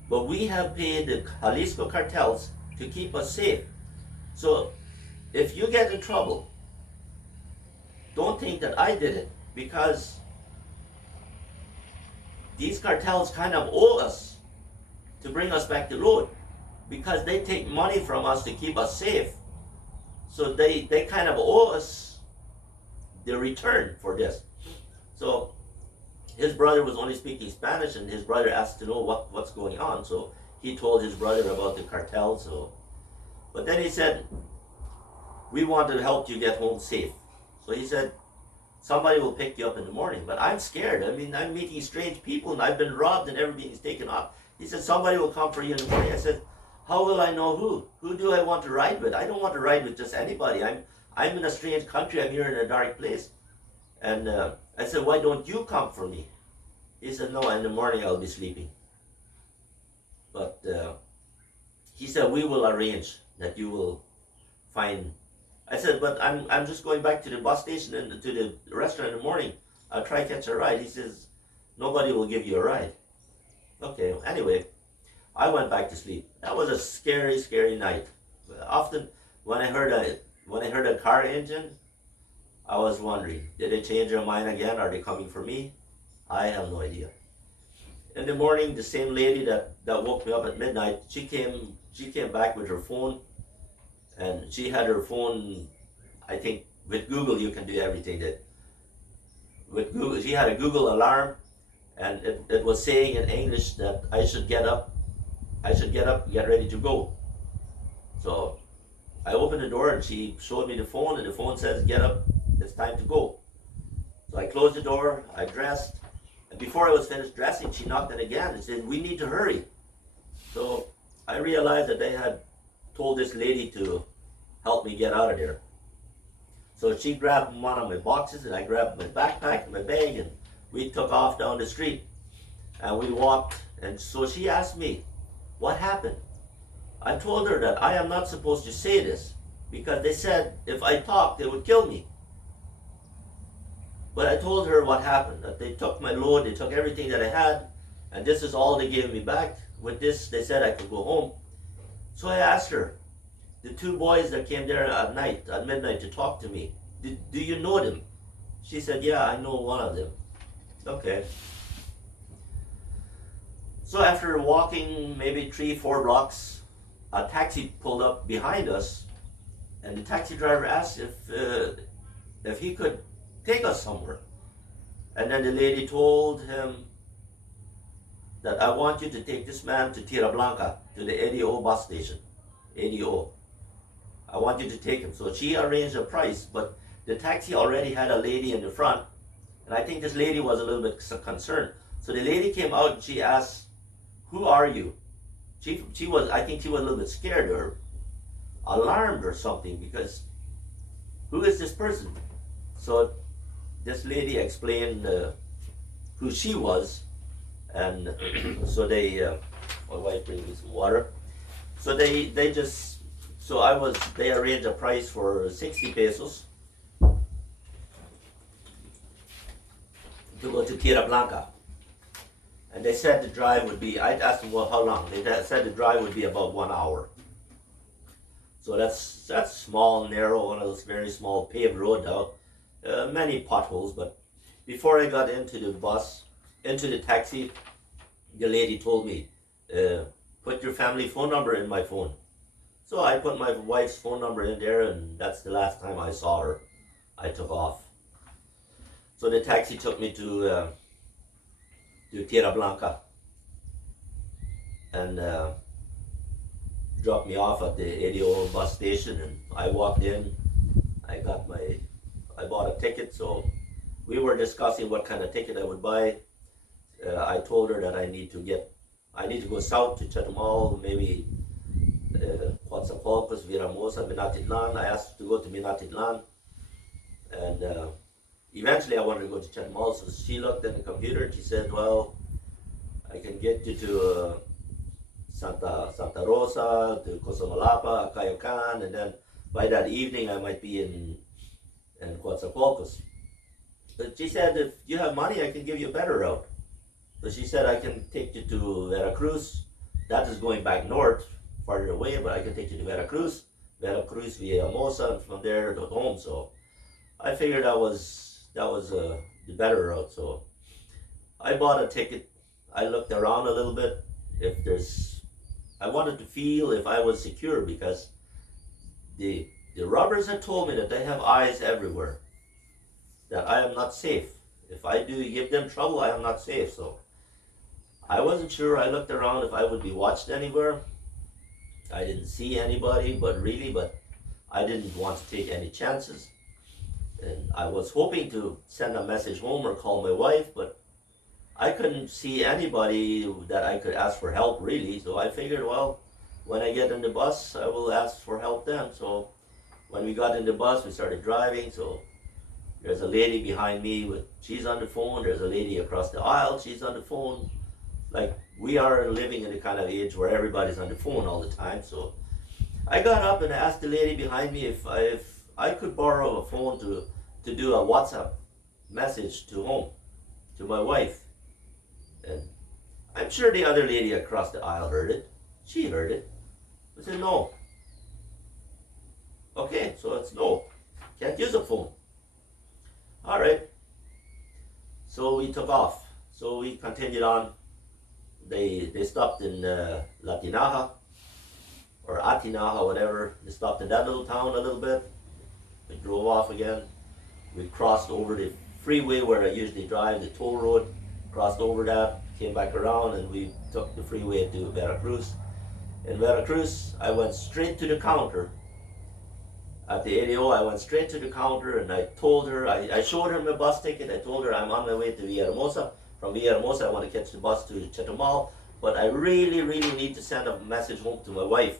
but we have paid the Jalisco cartels to keep us safe. So if you get in trouble, don't think that I did it, because these cartels kind of owe us to bring us back to the road, because they take money from us to keep us safe. So they kind of owe us the return for this. So his brother was only speaking Spanish, and his brother asked to know what's going on. So he told his brother about the cartel. But then he said, we want to help you get home safe. So he said, somebody will pick you up in the morning. But I'm scared. I mean, I'm meeting strange people, and I've been robbed, and everything's taken off. He said, somebody will come for you in the morning. I said, how will I know who? Who do I want to ride with? I don't want to ride with just anybody. I'm in a strange country. I'm here in a dark place. And I said, why don't you come for me? He said, no, in the morning I'll be sleeping. But he said, we will arrange that you will find. I said, but I'm just going back to the bus station and to the restaurant in the morning. I'll try to catch a ride. He says, nobody will give you a ride. Okay, anyway, I went back to sleep. That was a scary, scary night. Often when I heard a car engine, I was wondering, did they change their mind again? Are they coming for me? I have no idea. In the morning, the same lady that woke me up at midnight, she came back with her phone, and she had her phone. I think with Google you can do everything. With Google, she had a Google alarm, and it was saying in English that I should get up, get ready to go. So I opened the door, and she showed me the phone, and the phone says, get up, it's time to go. So I closed the door, I dressed, and before I was finished dressing, she knocked it again and said, we need to hurry. So I realized that they had told this lady to help me get out of there. So she grabbed one of my boxes, and I grabbed my backpack and my bag, and we took off down the street, and we walked. And so she asked me, what happened? I told her that I am not supposed to say this, because they said if I talked, they would kill me. But I told her what happened, that they took my load, they took everything that I had, and this is all they gave me back. With this, they said I could go home. So I asked her, the two boys that came there at midnight to talk to me, do you know them? She said, yeah, I know one of them. Okay. So after walking maybe 3-4 blocks, a taxi pulled up behind us, and the taxi driver asked if he could take us somewhere. And then the lady told him that I want you to take this man to Tierra Blanca, to the ADO bus station. ADO. I want you to take him. So she arranged a price, but the taxi already had a lady in the front, and I think this lady was a little bit concerned. So the lady came out and she asked, who are you? I think she was a little bit scared or alarmed or something, because who is this person? So this lady explained who she was, and so they, my wife bring me some water. So they arranged a price for 60 pesos to go to Tierra Blanca. And they said the drive would be, I asked them, well, how long? They said the drive would be about 1 hour. So that's small, narrow, one of those very small paved road now. Many potholes, but before I got into the taxi, the lady told me, put your family phone number in my phone. So I put my wife's phone number in there, and that's the last time I saw her. I took off. So the taxi took me to Tierra Blanca and dropped me off at the ADO bus station. And I walked in. I bought a ticket. So we were discussing what kind of ticket I would buy. I told her that I need to go south to Chetumal, maybe Coatzacoalcos, Villahermosa, Minatitlan. I asked to go to Minatitlan, and eventually I wanted to go to Chetumal. So she looked at the computer and she said, "Well, I can get you to Santa Rosa, to Cosamalapa, Cayocan, and then by that evening I might be in Coatzacoalcos." But she said, "If you have money, I can give you a better route." So she said, "I can take you to Veracruz. That is going back north, farther away, but I can take you to Veracruz via Hermosa, and from there to home." So I figured that was the better route. So I bought a ticket. I looked around a little bit. I wanted to feel if I was secure, because the robbers had told me that they have eyes everywhere, that I am not safe. If I do give them trouble, I am not safe. So I wasn't sure. I looked around if I would be watched anywhere. I didn't see anybody, but I didn't want to take any chances. And I was hoping to send a message home or call my wife, but I couldn't see anybody that I could ask for help, really. So I figured, well, when I get in the bus, I will ask for help then. So when we got in the bus, we started driving. So there's a lady behind me, she's on the phone. There's a lady across the aisle, she's on the phone. Like, we are living in the kind of age where everybody's on the phone all the time. So I got up and asked the lady behind me if I could borrow a phone to do a WhatsApp message to home, to my wife. And I'm sure the other lady across the aisle heard it. She heard it. I said, "No." Okay, so it's no. Can't use a phone. All right. So we took off. So we continued on. They stopped in Latinaja or Atinaja, whatever. They stopped in that little town a little bit. We drove off again. We crossed over the freeway where I usually drive, the toll road. Crossed over that, came back around, and we took the freeway to Veracruz. In Veracruz, I went straight to the counter. At the ADO, I went straight to the counter, and I told her, I showed her my bus ticket. I told her I'm on my way to Villahermosa. From Villahermosa, I want to catch the bus to Chetumal, but I really, really need to send a message home to my wife.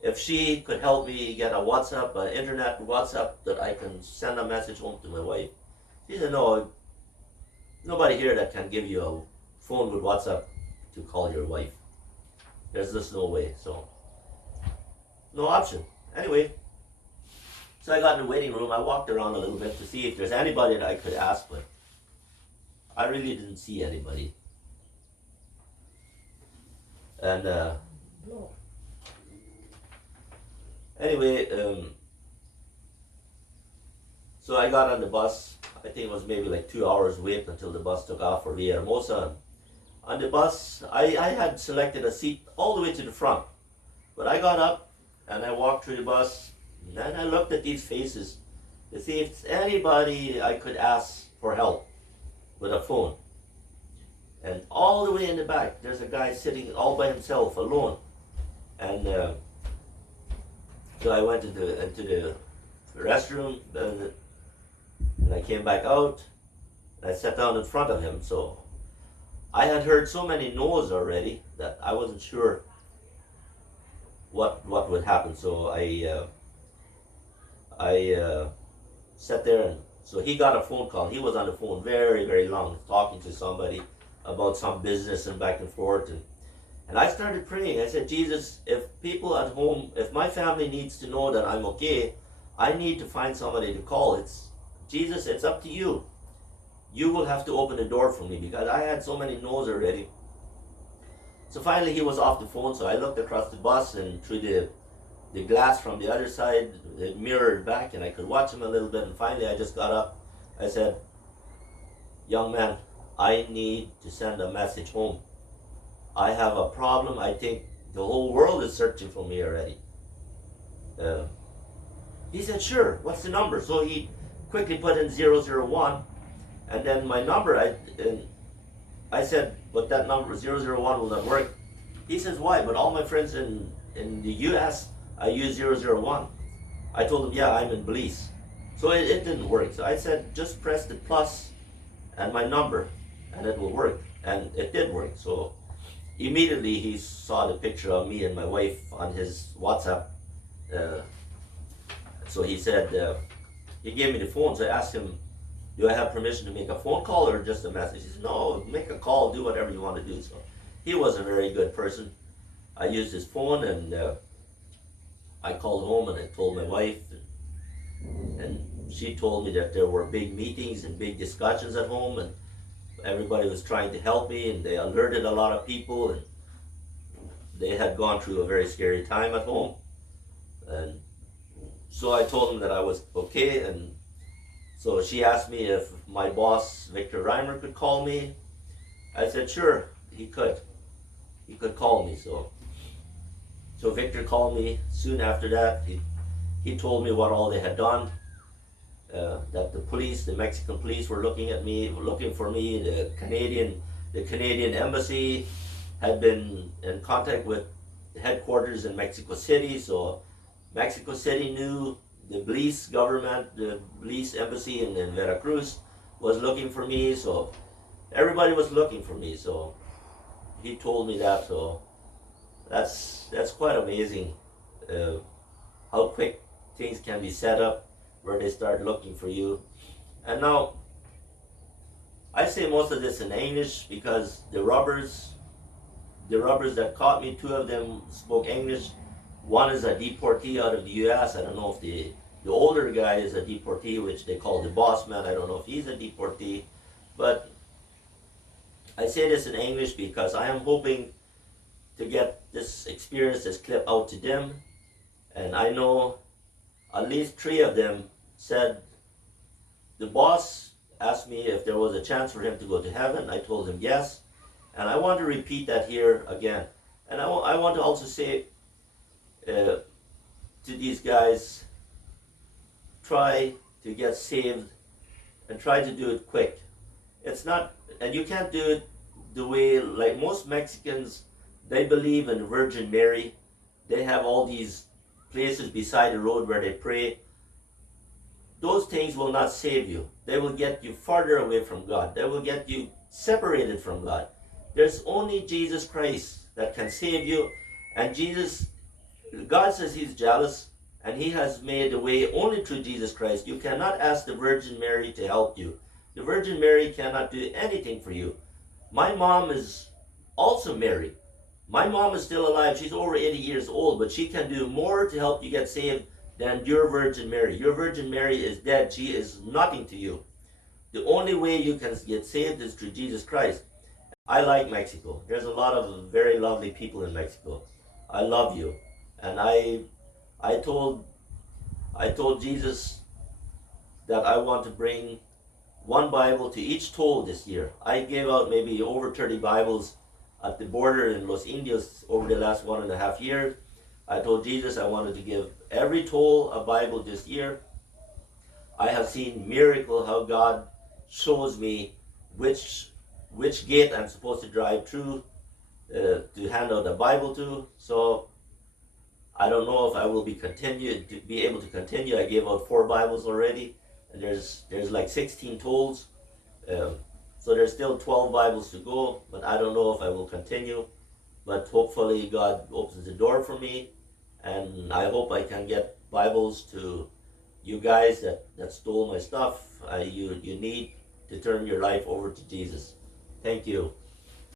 If she could help me get a WhatsApp, an internet WhatsApp, that I can send a message home to my wife. She said, "No, nobody here that can give you a phone with WhatsApp to call your wife. There's just no way." So, no option. Anyway, so I got in the waiting room. I walked around a little bit to see if there's anybody that I could ask, but I really didn't see anybody. And anyway, so I got on the bus. I think it was maybe like 2 hours wait until the bus took off for Villahermosa. On the bus, I had selected a seat all the way to the front. But I got up and I walked through the bus, and then I looked at these faces to see if anybody I could ask for help with a phone. And all the way in the back, there's a guy sitting all by himself, alone. And so I went into the restroom, and I came back out, and I sat down in front of him. So I had heard so many no's already that I wasn't sure what would happen. So I sat there, and so he got a phone call. He was on the phone very, very long, talking to somebody about some business and back and forth. And I started praying. I said, "Jesus, if people at home, if my family needs to know that I'm okay, I need to find somebody to call. Jesus, it's up to you. You will have to open the door for me," because I had so many no's already. So finally he was off the phone. So I looked across the bus, and through the glass from the other side, it mirrored back, and I could watch him a little bit. And finally I just got up. I said, "Young man, I need to send a message home. I have a problem. I think the whole world is searching for me already. Uh, he said, sure, what's the number? So he quickly put in 001, and then my number, I said, but that number 001 will not work. He says, why? But all my friends in the US, I use 001. I told him, yeah, I'm in Belize. So it didn't work. So I said, just press the plus and my number, and it will work. And it did work. So immediately he saw the picture of me and my wife on his WhatsApp. So he said, he gave me the phone. So I asked him, do I have permission to make a phone call or just a message? He said, no, make a call, do whatever you want to do. So he was a very good person. I used his phone, and I called home and I told my wife, and she told me that there were big meetings and big discussions at home, and everybody was trying to help me, and they alerted a lot of people, and they had gone through a very scary time at home. And so I told them that I was okay, and so she asked me if my boss, Victor Reimer, could call me. I said, sure, he could. He could call me. So Victor called me soon after that. He told me what all they had done. That the police, the Mexican police, were looking at me, looking for me. The Canadian embassy had been in contact with headquarters in Mexico City. So Mexico City knew, the Belize government, the Belize embassy in Veracruz was looking for me. So everybody was looking for me. So he told me that. So that's quite amazing, how quick things can be set up where they start looking for you. And now I say most of this in English because the robbers that caught me, two of them spoke English. One is a deportee out of the US. I don't know if the older guy is a deportee, which they call the boss man. I don't know if he's a deportee. But I say this in English because I am hoping to get this experience, this clip out to them. And I know at least 3 of them said, the boss asked me if there was a chance for him to go to heaven. I told him yes. And I want to repeat that here again. And I want to also say to these guys, try to get saved and try to do it quick. It's not, and you can't do it the way, like most Mexicans, they believe in Virgin Mary. They have all these places beside the road where they pray. Those things will not save you. They will get you farther away from God. They will get you separated from God. There's only Jesus Christ that can save you. And God says he's jealous, and he has made a way only through Jesus Christ. You cannot ask the Virgin Mary to help you. The Virgin Mary cannot do anything for you. My mom is also Mary. My mom is still alive. She's over 80 years old, but she can do more to help you get saved than your Virgin Mary. Your Virgin Mary is dead. She is nothing to you. The only way you can get saved is through Jesus Christ. I like Mexico. There's a lot of very lovely people in Mexico. I love you. And I told Jesus that I want to bring one Bible to each toll this year. I gave out maybe over 30 Bibles at the border in Los Indios over the last 1.5 years. I told Jesus I wanted to give every toll a Bible this year. I have seen miracle how God shows me which gate I'm supposed to drive through to hand out a Bible to. So I don't know if I will be able to continue. I gave out 4 Bibles already, and there's like 16 tolls. So there's still 12 Bibles to go, but I don't know if I will continue. But hopefully God opens the door for me, and I hope I can get Bibles to you guys that stole my stuff. You need to turn your life over to Jesus. Thank you.